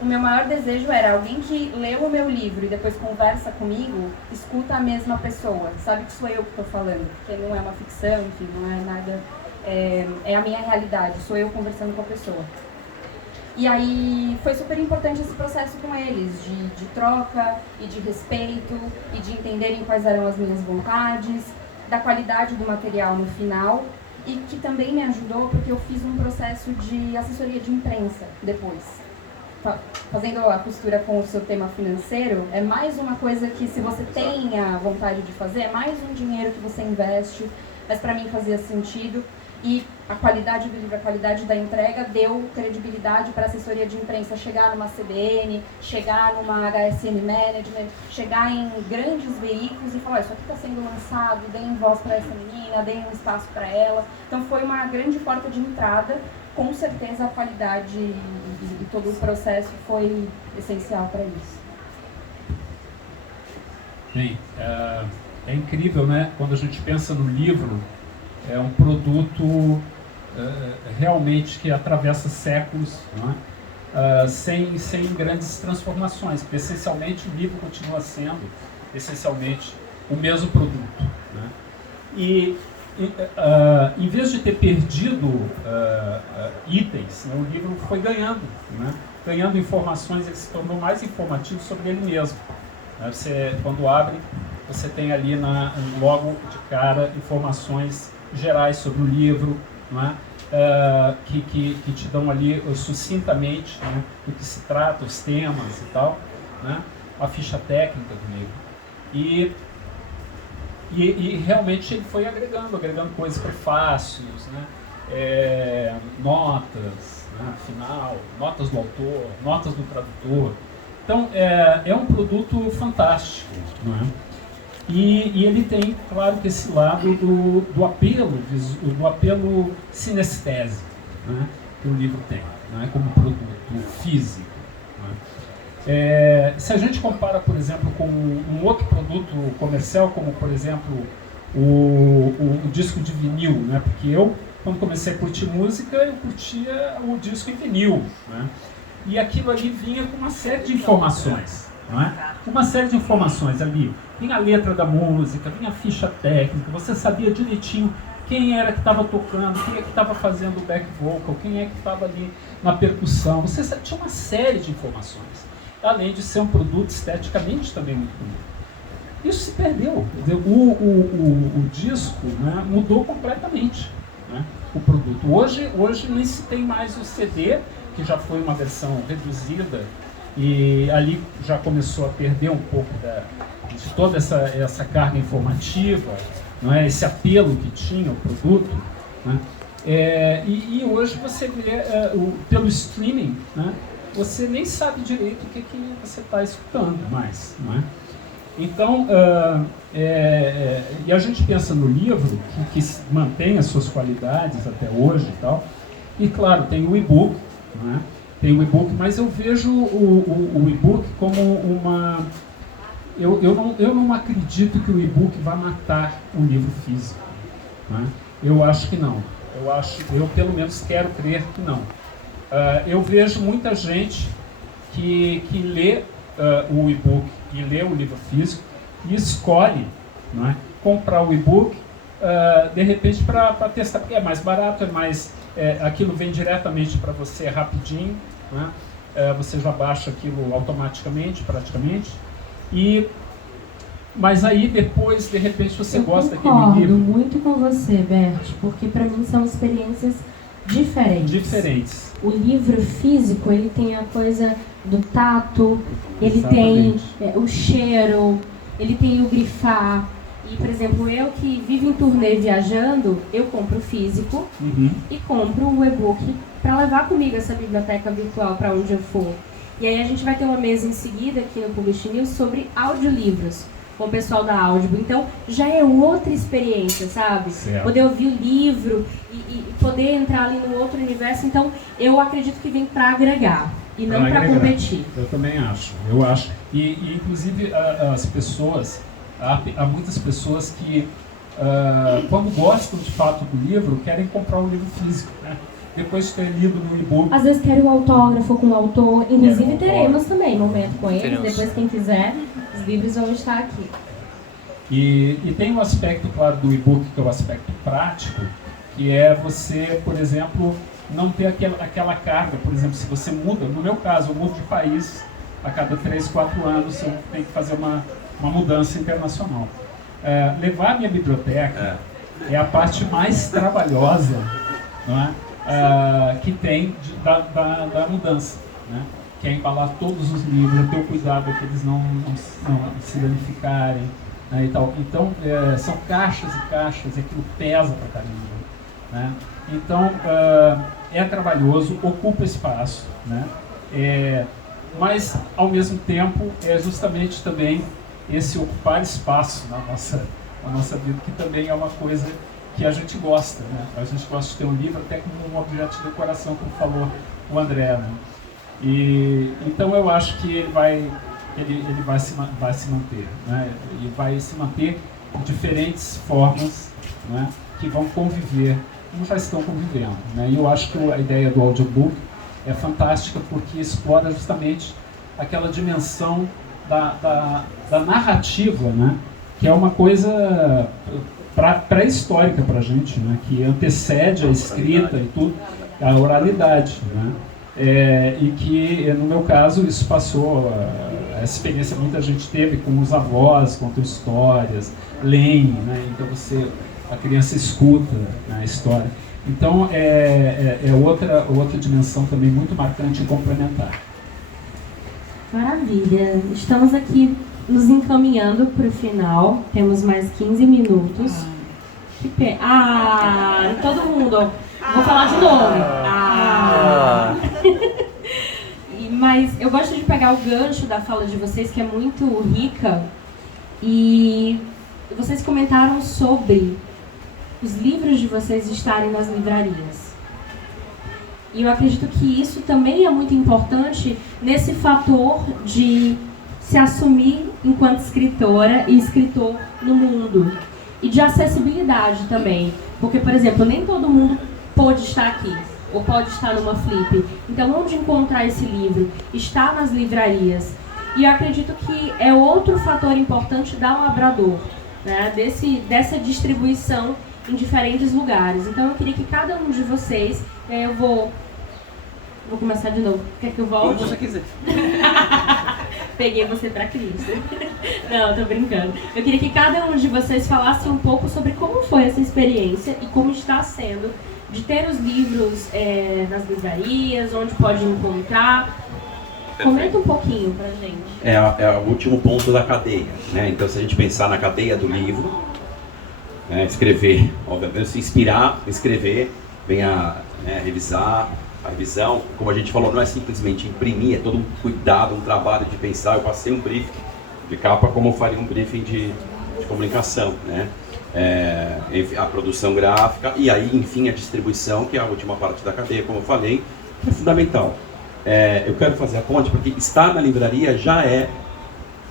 o meu maior desejo era alguém que leu o meu livro e depois conversa comigo, escuta a mesma pessoa, sabe que sou eu que estou falando, porque não é uma ficção, enfim, não é nada, é a minha realidade, sou eu conversando com a pessoa. E aí foi super importante esse processo com eles, de troca e de respeito e de entenderem quais eram as minhas vontades, da qualidade do material no final, e que também me ajudou porque eu fiz um processo de assessoria de imprensa depois. Fazendo a costura com o seu tema financeiro, é mais uma coisa que, se você tem a vontade de fazer, é mais um dinheiro que você investe, mas para mim fazia sentido. E a qualidade do livro, a qualidade da entrega deu credibilidade para a assessoria de imprensa chegar numa CBN, chegar numa HSM Management, chegar em grandes veículos e falar: isso aqui está sendo lançado, deem voz para essa menina, deem um espaço para ela. Então foi uma grande porta de entrada. Com certeza a qualidade e todo o processo foi essencial para isso. Bem, é incrível, né? Quando a gente pensa no livro, é um produto realmente que atravessa séculos, não é? sem grandes transformações, porque essencialmente o livro continua sendo essencialmente o mesmo produto, né? E em vez de ter perdido itens, né, o livro foi ganhando, né? Ganhando informações, ele se tornou mais informativo sobre ele mesmo. Né? Você, quando abre, você tem ali logo de cara informações gerais sobre o livro, não é? Que te dão ali sucintamente, né, do que se trata, os temas e tal, né? A ficha técnica do livro. E realmente ele foi agregando coisas, prefácios, né? Notas, né, final, notas do autor, notas do tradutor. Então é um produto fantástico, não é? E ele tem, claro, que esse lado do apelo sinestésico, né, que o livro tem, né, como produto físico. Né. Se a gente compara, por exemplo, com um outro produto comercial, como, por exemplo, o disco de vinil, né, porque eu, quando comecei a curtir música, eu curtia o disco em vinil, né, e aquilo ali vinha com uma série de informações. Não é? Uma série de informações ali. Vinha a letra da música, vinha a ficha técnica, você sabia direitinho quem era que estava tocando, quem é que estava fazendo o back vocal, quem é que estava ali na percussão. Você tinha uma série de informações, além de ser um produto esteticamente também muito bonito. Isso se perdeu. Quer dizer, o disco, né, mudou completamente, né, o produto. Hoje nem se tem mais o CD, que já foi uma versão reduzida, e ali já começou a perder um pouco de toda essa carga informativa, não é? Esse apelo que tinha o produto, né? E hoje você vê pelo streaming, né? Você nem sabe direito o que você está escutando mais, não é? Então, e a gente pensa no livro que mantém as suas qualidades até hoje e tal, e claro, tem o e-book, não é? Tem o e-book, mas eu vejo o e-book como uma... Eu não acredito que o e-book vai matar o livro físico, né? Eu acho que não. Eu pelo menos quero crer que não. Eu vejo muita gente que lê o e-book e lê o livro físico e escolhe, não é, comprar o e-book de repente para testar, porque é mais barato, aquilo vem diretamente para você rapidinho, né? Você já baixa aquilo automaticamente, praticamente. Mas aí depois, de repente, você gosta daquele livro. Eu concordo muito com você, Bert, porque para mim são experiências diferentes. O livro físico, ele tem a coisa do tato, ele tem o cheiro, ele tem o grifar, E, por exemplo, eu que vivo em turnê viajando, eu compro o físico e compro o e-book para levar comigo essa biblioteca virtual para onde eu for. E aí a gente vai ter uma mesa em seguida aqui no Publish News sobre audiolivros, com o pessoal da Audible. Então, já é outra experiência, sabe? Certo. Poder ouvir o livro e poder entrar ali no outro universo. Então, eu acredito que vem para agregar e não para competir. Eu também acho. Eu acho. E inclusive, as pessoas... Há muitas pessoas que, quando gostam de fato do livro, querem comprar o livro físico, né? Depois de ter lido no e-book. Às vezes querem o autógrafo com o autor, inclusive teremos também momento com eles, depois quem quiser, os livros vão estar aqui. E tem um aspecto, claro, do e-book, que é o aspecto prático, que é você, por exemplo, não ter aquela carga. Por exemplo, se você muda, no meu caso, eu mudo de país a cada 3, 4 anos, eu tenho que fazer uma mudança internacional. Levar a minha biblioteca é a parte mais trabalhosa, não é? Que tem da mudança, né? Que é embalar todos os livros, ter o cuidado para eles não se danificarem, né, e tal. Então, são caixas e caixas, e aquilo pesa pra caramba, né? Então, é trabalhoso, ocupa espaço, né? Mas, ao mesmo tempo, é justamente também esse ocupar espaço na nossa vida, que também é uma coisa que a gente gosta, né? A gente gosta de ter um livro até como um objeto de decoração, como falou o André, né? E então eu acho que ele vai se manter, né? E vai se manter de diferentes formas, né? Que vão conviver, como já estão convivendo, né? E eu acho que a ideia do audiobook é fantástica porque explora justamente aquela dimensão da narrativa, né? Que é uma coisa pré-histórica para a gente, né? Que antecede a escrita e tudo, a oralidade, né? E que, no meu caso, isso passou, a experiência muita gente teve com os avós, contam histórias, leem, né? Então a criança escuta, né, a história. Então é outra dimensão também muito marcante e complementar. Maravilha! Estamos aqui nos encaminhando para o final. Temos mais 15 minutos. Que pena! Todo mundo! Vou falar de novo. Mas eu gosto de pegar o gancho da fala de vocês, que é muito rica. E vocês comentaram sobre os livros de vocês estarem nas livrarias. E eu acredito que isso também é muito importante nesse fator de se assumir enquanto escritora e escritor no mundo. E de acessibilidade também. Porque, por exemplo, nem todo mundo pode estar aqui, ou pode estar numa flip. Então, onde encontrar esse livro? Está nas livrarias. E eu acredito que é outro fator importante da Labrador, né? Dessa distribuição em diferentes lugares. Então, eu queria que cada um de vocês... eu vou começar de novo. Quer que eu volte? Como você quiser. Peguei você pra Cristo. Não, tô brincando. Eu queria que cada um de vocês falasse um pouco sobre como foi essa experiência e como está sendo de ter os livros nas livrarias, onde pode encontrar. Comenta um pouquinho pra gente. É o último ponto da cadeia, né? Então, se a gente pensar na cadeia do livro, né, escrever, obviamente, se inspirar, escrever, vem revisar. A revisão, como a gente falou, não é simplesmente imprimir, é todo um cuidado, um trabalho de pensar. Eu passei um briefing de capa como eu faria um briefing de comunicação, né? A produção gráfica e aí, enfim, a distribuição, que é a última parte da cadeia, como eu falei, é fundamental. Eu quero fazer a ponte porque estar na livraria já é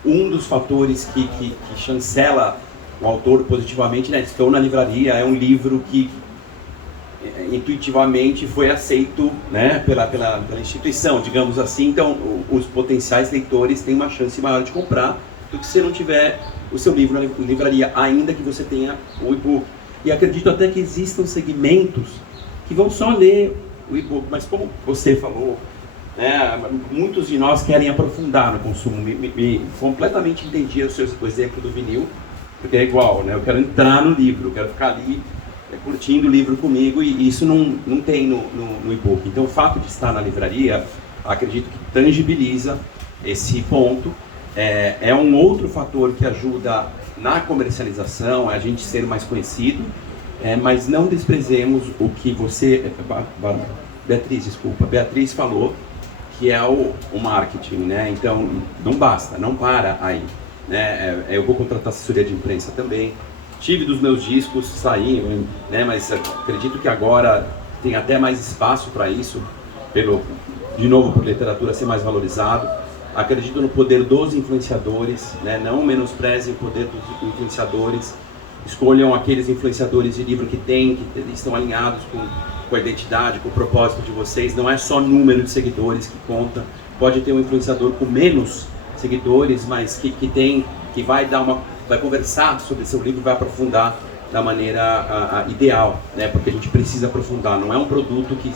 um dos fatores que chancela o autor positivamente, né? Estou na livraria, é um livro que intuitivamente foi aceito, né, pela instituição, digamos assim. Então os potenciais leitores têm uma chance maior de comprar do que se não tiver o seu livro na livraria, ainda que você tenha o e-book. E acredito até que existam segmentos que vão só ler o e-book, mas como você falou, né, muitos de nós querem aprofundar no consumo. Completamente entendi o exemplo do vinil, porque é igual, né? Eu quero entrar no livro, eu quero ficar ali curtindo o livro comigo, e isso não tem no e-book. Então o fato de estar na livraria, acredito que tangibiliza esse ponto, é um outro fator que ajuda na comercialização, a gente ser mais conhecido, mas não desprezemos o que você, Beatriz falou, que é o marketing, né? Então não basta, não para aí, né? Eu vou contratar assessoria de imprensa também, tive dos meus discos, saí, né? Mas acredito que agora tem até mais espaço para isso, de novo, por literatura ser mais valorizado. Acredito no poder dos influenciadores, né? Não menosprezem o poder dos influenciadores. Escolham aqueles influenciadores de livro que estão alinhados com a identidade, com o propósito de vocês. Não é só número de seguidores que conta. Pode ter um influenciador com menos seguidores, mas que vai conversar sobre seu livro, vai aprofundar da maneira ideal, né? Porque a gente precisa aprofundar. Não é um produto que,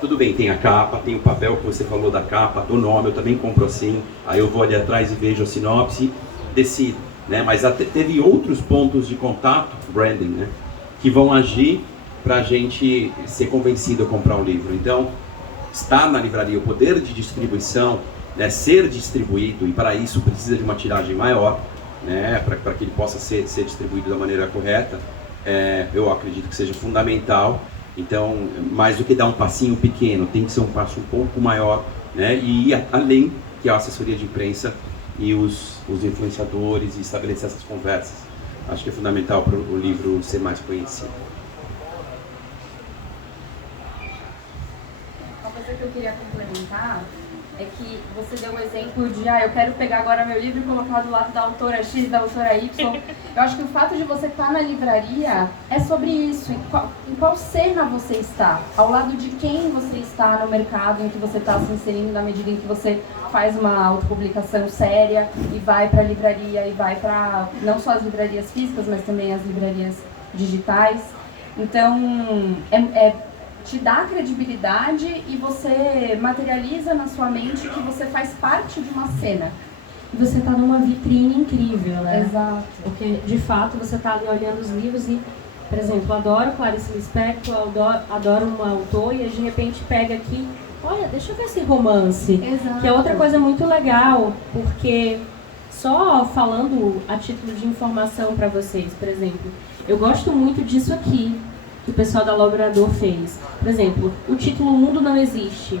tudo bem, tem a capa, tem o papel que você falou da capa, do nome, eu também compro assim. Aí eu vou ali atrás e vejo a sinopse, decido, né? Mas teve outros pontos de contato, branding, né? Que vão agir para a gente ser convencido a comprar o livro. Então, estar na livraria, o poder de distribuição, né? Ser distribuído, e para isso precisa de uma tiragem maior, né? Para que ele possa ser distribuído da maneira correta, eu acredito que seja fundamental. Então, mais do que dar um passinho pequeno, tem que ser um passo um pouco maior, né? E ir além, que é a assessoria de imprensa e os influenciadores, e estabelecer essas conversas. Acho que é fundamental para o livro ser mais conhecido. Uma coisa que eu queria complementar é que você deu um exemplo de, eu quero pegar agora meu livro e colocar do lado da autora X, da autora Y. Eu acho que o fato de você estar na livraria é sobre isso, em qual cena você está, ao lado de quem você está no mercado em que você está se inserindo, na medida em que você faz uma autopublicação séria e vai para a livraria, e vai para não só as livrarias físicas, mas também as livrarias digitais. Então, te dá credibilidade e você materializa na sua mente que você faz parte de uma cena. E você está numa vitrine incrível, né? Exato. Porque, de fato, você está ali olhando os livros e, por exemplo, eu adoro Clarice Lispector, adoro um autor e de repente pega aqui, olha, deixa eu ver esse romance. Exato. Que é outra coisa muito legal, porque só falando a título de informação para vocês, por exemplo, eu gosto muito disso aqui, que o pessoal da Logrador fez. Por exemplo, o título O Mundo Não Existe.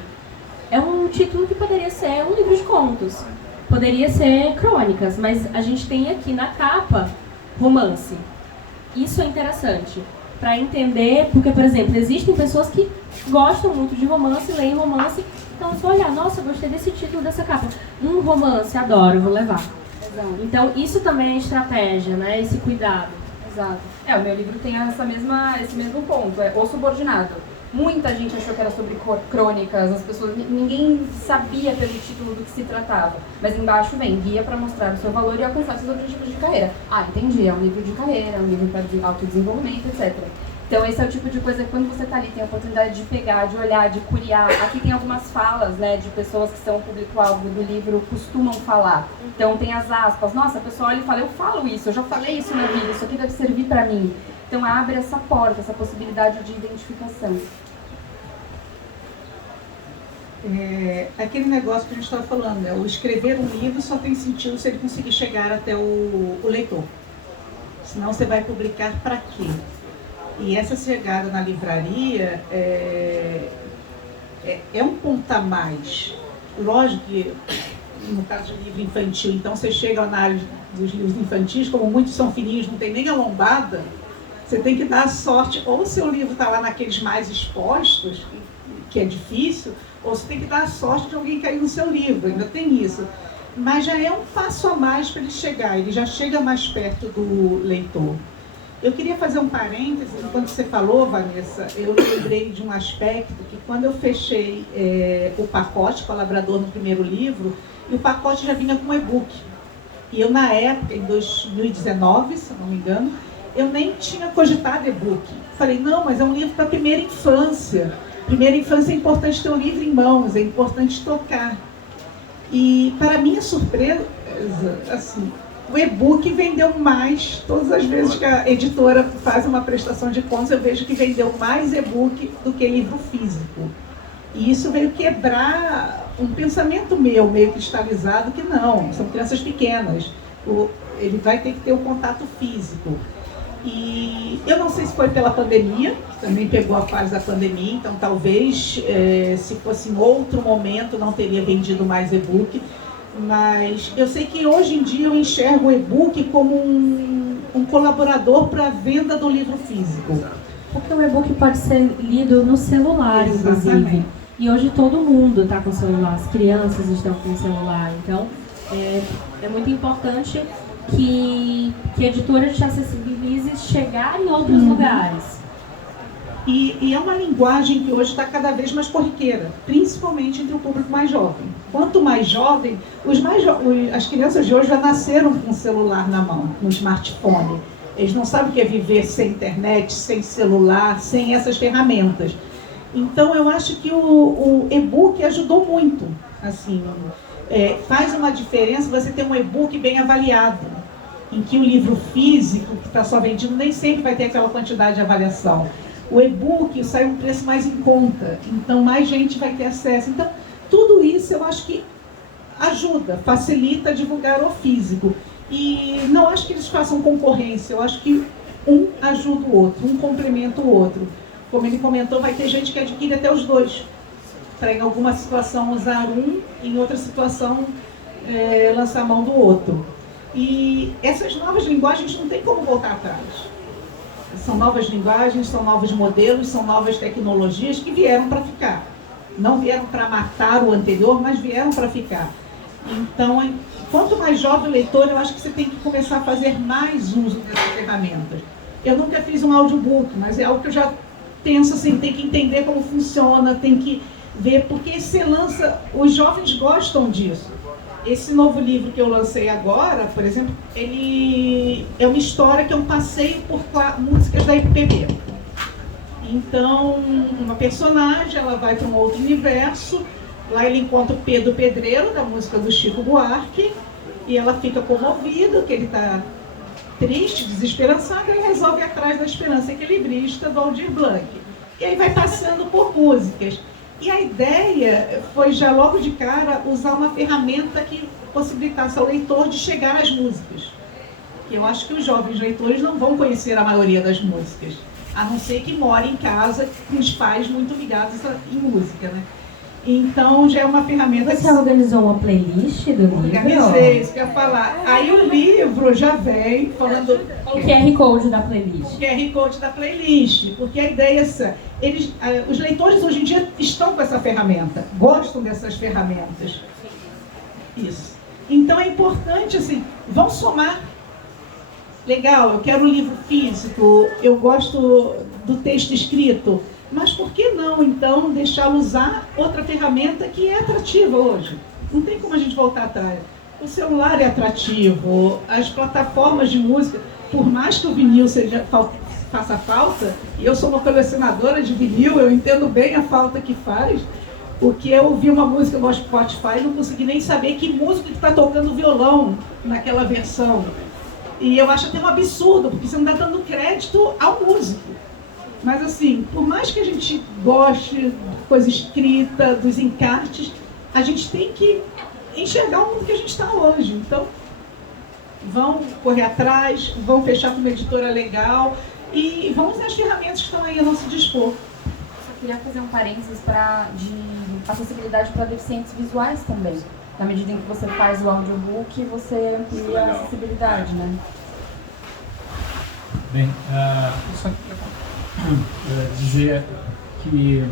É um título que poderia ser um livro de contos, poderia ser crônicas, mas a gente tem aqui na capa romance. Isso é interessante para entender, porque, por exemplo, existem pessoas que gostam muito de romance, leem romance, então se olhar, nossa, gostei desse título, dessa capa. Um romance, adoro, vou levar. Exato. Então isso também é estratégia, né? Esse cuidado. Exato. O meu livro tem esse mesmo ponto, O Subordinado. Muita gente achou que era sobre crônicas, as pessoas, ninguém sabia pelo título do que se tratava. Mas embaixo vem guia para mostrar o seu valor e alcançar seus objetivos de carreira. Entendi, é um livro de carreira, é um livro para autodesenvolvimento, etc. Então esse é o tipo de coisa que quando você está ali, tem a oportunidade de pegar, de olhar, de curiar. Aqui tem algumas falas, né, de pessoas que são público-alvo do livro, costumam falar. Então tem as aspas, nossa, a pessoa olha e fala, eu falo isso, eu já falei isso na vida, isso aqui deve servir para mim. Então abre essa porta, essa possibilidade de identificação. Aquele negócio que a gente estava falando, né? O escrever um livro só tem sentido se ele conseguir chegar até o leitor. Senão você vai publicar para quê? E essa chegada na livraria é um ponto a mais. Lógico que, no caso de livro infantil, então você chega na área dos livros infantis, como muitos são fininhos, não tem nem a lombada, você tem que dar a sorte, ou seu livro está lá naqueles mais expostos, que é difícil, ou você tem que dar a sorte de alguém cair no seu livro, ainda tem isso. Mas já é um passo a mais para ele chegar, ele já chega mais perto do leitor. Eu queria fazer um parêntese, quando você falou, Vanessa, eu lembrei de um aspecto que quando eu fechei o pacote Colaborador no primeiro livro, e o pacote já vinha com e-book. E eu, na época, em 2019, se não me engano, eu nem tinha cogitado e-book. Falei, não, mas é um livro para primeira infância. Primeira infância é importante ter o livro em mãos, é importante tocar. E, para minha surpresa, assim, o e-book vendeu mais. Todas as vezes que a editora faz uma prestação de contas, eu vejo que vendeu mais e-book do que livro físico. E isso veio quebrar um pensamento meu, meio cristalizado, que não, são crianças pequenas. Ele vai ter que ter um contato físico. E eu não sei se foi pela pandemia, que também pegou a fase da pandemia, então talvez se fosse em outro momento não teria vendido mais e-book, mas eu sei que hoje em dia eu enxergo o e-book como um colaborador para a venda do livro físico. Porque o e-book pode ser lido no celular, inclusive. E hoje todo mundo está com celular, as crianças estão com celular, então é muito importante que a editora te acessibilize chegar em outros lugares. E é uma linguagem que hoje está cada vez mais corriqueira, principalmente entre o público mais jovem. Quanto mais jovem, as crianças de hoje já nasceram com o celular na mão, no smartphone. Eles não sabem o que é viver sem internet, sem celular, sem essas ferramentas. Então eu acho que o e-book ajudou muito, assim, faz uma diferença você ter um e-book bem avaliado, em que o livro físico, que está só vendido, nem sempre vai ter aquela quantidade de avaliação. O e-book sai um preço mais em conta, então mais gente vai ter acesso. Então, tudo isso eu acho que ajuda, facilita divulgar o físico. E não acho que eles façam concorrência, eu acho que um ajuda o outro, um complementa o outro. Como ele comentou, vai ter gente que adquire até os dois, para em alguma situação usar um, em outra situação lançar a mão do outro. E essas novas linguagens não tem como voltar atrás. São novas linguagens, são novos modelos, são novas tecnologias que vieram para ficar. Não vieram para matar o anterior, mas vieram para ficar. Então, quanto mais jovem o leitor, eu acho que você tem que começar a fazer mais uso dessas ferramentas. Eu nunca fiz um audiobook, mas é algo que eu já penso assim, tem que entender como funciona, tem que ver, porque você lança, os jovens gostam disso. Esse novo livro que eu lancei agora, por exemplo, ele é uma história que é um passeio por músicas da MPB. Então, uma personagem, ela vai para um outro universo, lá ele encontra o Pedro Pedreiro, da música do Chico Buarque, e ela fica comovida, que ele está triste, desesperançado, e resolve ir atrás da esperança equilibrista do Aldir Blanc. E aí vai passando por músicas. E a ideia foi já logo de cara usar uma ferramenta que possibilitasse ao leitor de chegar às músicas. Eu acho que os jovens leitores não vão conhecer a maioria das músicas, a não ser que morem em casa com os pais muito ligados em música, né? Então já é uma ferramenta. Você organizou uma playlist do livro? Organizei, isso que eu ia falar. Aí o livro já vem falando. O QR Code da playlist. O QR Code da playlist, porque a ideia é essa. Os leitores hoje em dia estão com essa ferramenta, gostam dessas ferramentas. Isso. Então é importante, assim, vão somar. Legal, eu quero um livro físico, eu gosto do texto escrito. Mas por que não, então, deixá-lo usar outra ferramenta que é atrativa hoje? Não tem como a gente voltar atrás. O celular é atrativo, as plataformas de música, por mais que o vinil faça falta, e eu sou uma colecionadora de vinil, eu entendo bem a falta que faz, porque eu ouvi uma música no Spotify e não consegui nem saber que música que está tocando violão naquela versão. E eu acho até um absurdo, porque você não está dando crédito ao músico. Mas assim, por mais que a gente goste de coisa escrita, dos encartes, a gente tem que enxergar o mundo que a gente está hoje. Então, vão correr atrás, vão fechar com uma editora legal e vão usar as ferramentas que estão aí a nosso dispor. Eu queria fazer um parênteses de acessibilidade para deficientes visuais também. Na medida em que você faz o audiobook, você amplia a acessibilidade, né? Bem, eu só queria dizer que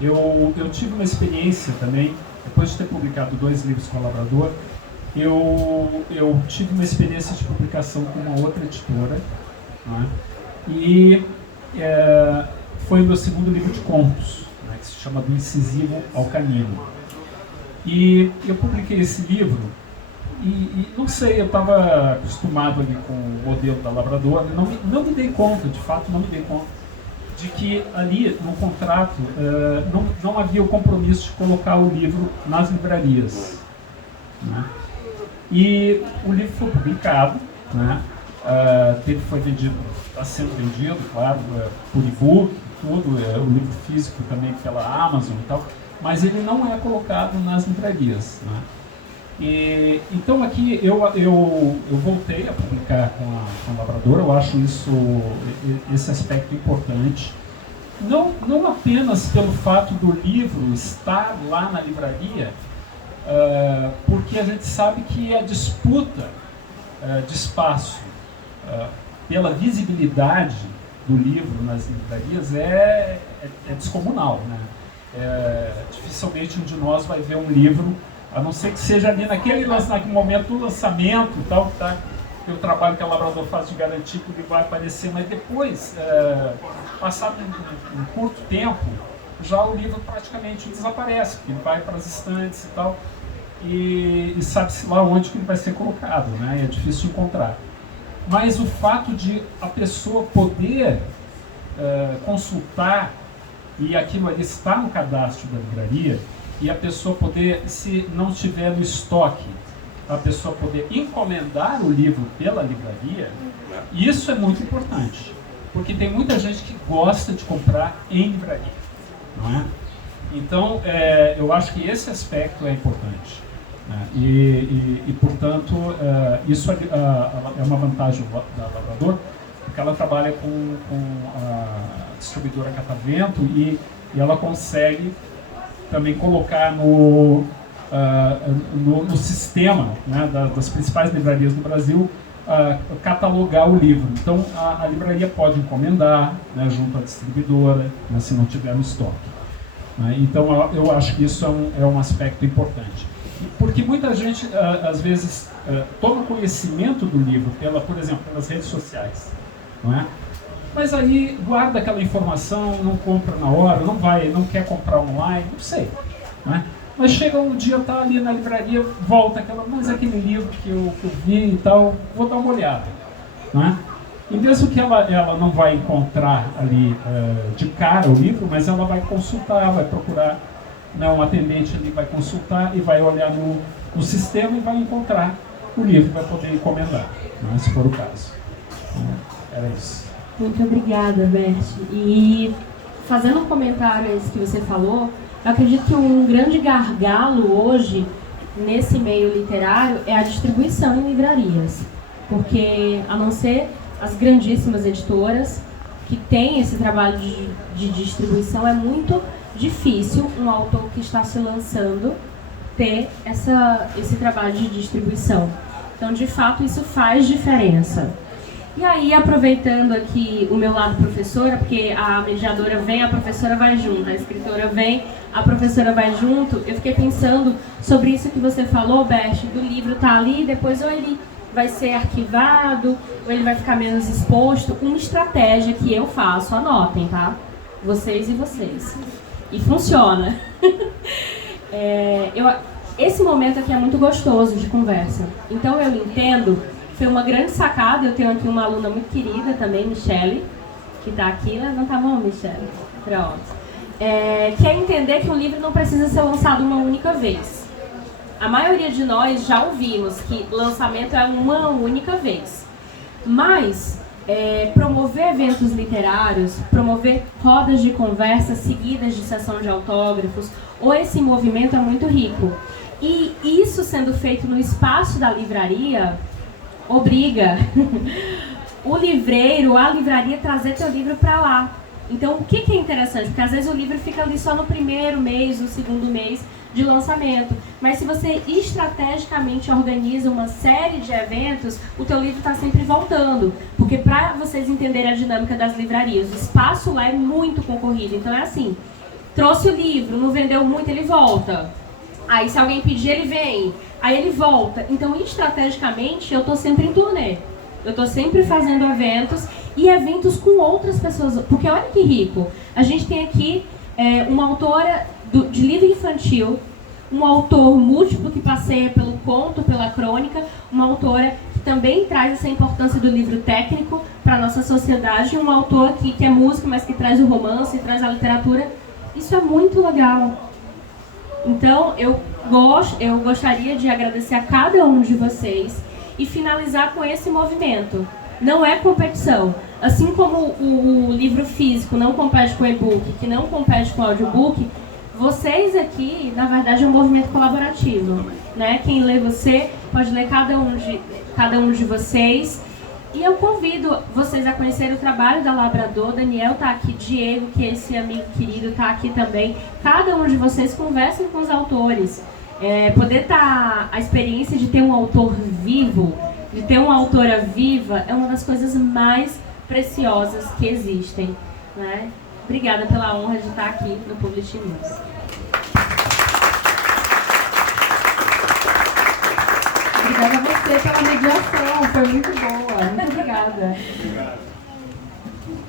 eu tive uma experiência também, depois de ter publicado 2 livros com o Lavrador, eu tive uma experiência de publicação com uma outra editora, né? E foi o meu segundo livro de contos, né, que se chama Do Incisivo ao Canino. E eu publiquei esse livro e não sei, eu estava acostumado ali com o modelo da Lavrador, não me dei conta, de fato não me dei conta, de que ali no contrato não havia o compromisso de colocar o livro nas livrarias, né? E o livro foi publicado, né? Foi vendido, está sendo vendido, claro, por e-book, tudo, o livro físico também pela Amazon e tal. mas ele não é colocado nas livrarias, né? Então aqui eu voltei a publicar com a Lavrador. Eu acho esse aspecto importante, não apenas pelo fato do livro estar lá na livraria, porque a gente sabe que a disputa de espaço pela visibilidade do livro nas livrarias é descomunal, né? Dificilmente um de nós vai ver um livro, a não ser que seja ali naquele momento do lançamento, tal, tá? O trabalho que a Lavrador faz de garantir que o livro vai aparecer, mas depois, passado um curto tempo, já o livro praticamente desaparece, porque ele vai para as estantes e tal, e sabe-se lá onde que ele vai ser colocado, né? É difícil encontrar. Mas o fato de a pessoa poder consultar, e aquilo ali está no cadastro da livraria, e a pessoa poder, se não estiver no estoque, a pessoa poder encomendar o livro pela livraria, isso é muito importante, porque tem muita gente que gosta de comprar em livraria, não é? Então, eu acho que esse aspecto é importante, né? E portanto, isso é uma vantagem da Lavrador, porque ela trabalha com a distribuidora Catavento e ela consegue também colocar no sistema, né, das principais livrarias do Brasil, catalogar o livro. Então a livraria pode encomendar, né, junto à distribuidora, né, se não tiver no estoque, né? Então eu acho que isso é um aspecto importante, porque muita gente às vezes toma conhecimento do livro por exemplo, pelas redes sociais, não é? Mas aí guarda aquela informação, não compra na hora, não quer comprar online, não sei, né? Mas chega um dia, está ali na livraria, volta mas aquele livro que eu vi e tal, vou dar uma olhada, né? E mesmo que ela não vai encontrar ali de cara o livro, mas ela vai consultar, vai procurar, né, um atendente ali vai consultar e vai olhar no sistema e vai encontrar o livro, vai poder encomendar, né, se for o caso. Era isso. Muito obrigada, Bert. E fazendo um comentário a isso que você falou, eu acredito que um grande gargalo hoje, nesse meio literário, é a distribuição em livrarias. Porque, a não ser as grandíssimas editoras, que têm esse trabalho de distribuição, é muito difícil um autor que está se lançando ter esse trabalho de distribuição. Então, de fato, isso faz diferença. E aí, aproveitando aqui o meu lado professora, porque a mediadora vem, a professora vai junto, a escritora vem, a professora vai junto, eu fiquei pensando sobre isso que você falou, Bert, do livro tá ali, depois ou ele vai ser arquivado, ou ele vai ficar menos exposto. Uma estratégia que eu faço, anotem, tá? Vocês e vocês. E funciona. Esse momento aqui é muito gostoso de conversa. Então eu entendo. Foi uma grande sacada. Eu tenho aqui uma aluna muito querida também, Michele, que está aqui. Levanta a mão, Michele. Pronto. Que é entender que um livro não precisa ser lançado uma única vez. A maioria de nós já ouvimos que lançamento é uma única vez. Mas promover eventos literários, promover rodas de conversa seguidas de sessão de autógrafos, ou esse movimento é muito rico. E isso sendo feito no espaço da livraria, obriga o livreiro, a livraria, trazer teu livro para lá. Então, o que é interessante? Porque às vezes o livro fica ali só no primeiro mês, no segundo mês de lançamento. Mas se você estrategicamente organiza uma série de eventos, o teu livro está sempre voltando. Porque para vocês entenderem a dinâmica das livrarias, o espaço lá é muito concorrido. Então é assim, trouxe o livro, não vendeu muito, ele volta. Aí se alguém pedir, ele vem. Aí ele volta. Então, estrategicamente, eu estou sempre em turnê. Eu estou sempre fazendo eventos e eventos com outras pessoas. Porque olha que rico. A gente tem aqui uma autora de livro infantil, um autor múltiplo que passeia pelo conto, pela crônica, uma autora que também traz essa importância do livro técnico para a nossa sociedade, um autor que é músico, mas que traz o romance, traz a literatura. Isso é muito legal. Então, eu gostaria de agradecer a cada um de vocês e finalizar com esse movimento. Não é competição. Assim como o livro físico não compete com o e-book, que não compete com o audiobook, vocês aqui, na verdade, é um movimento colaborativo, né? Quem lê você pode ler cada um de vocês. E eu convido vocês a conhecer o trabalho da Labrador. Daniel está aqui, Diego, que é esse amigo querido, está aqui também. Cada um de vocês conversem com os autores. Poder a experiência de ter um autor vivo, de ter uma autora viva, é uma das coisas mais preciosas que existem, né? Obrigada pela honra de estar aqui no Publish News. Obrigada a você pela mediação, foi muito boa. Muito obrigada.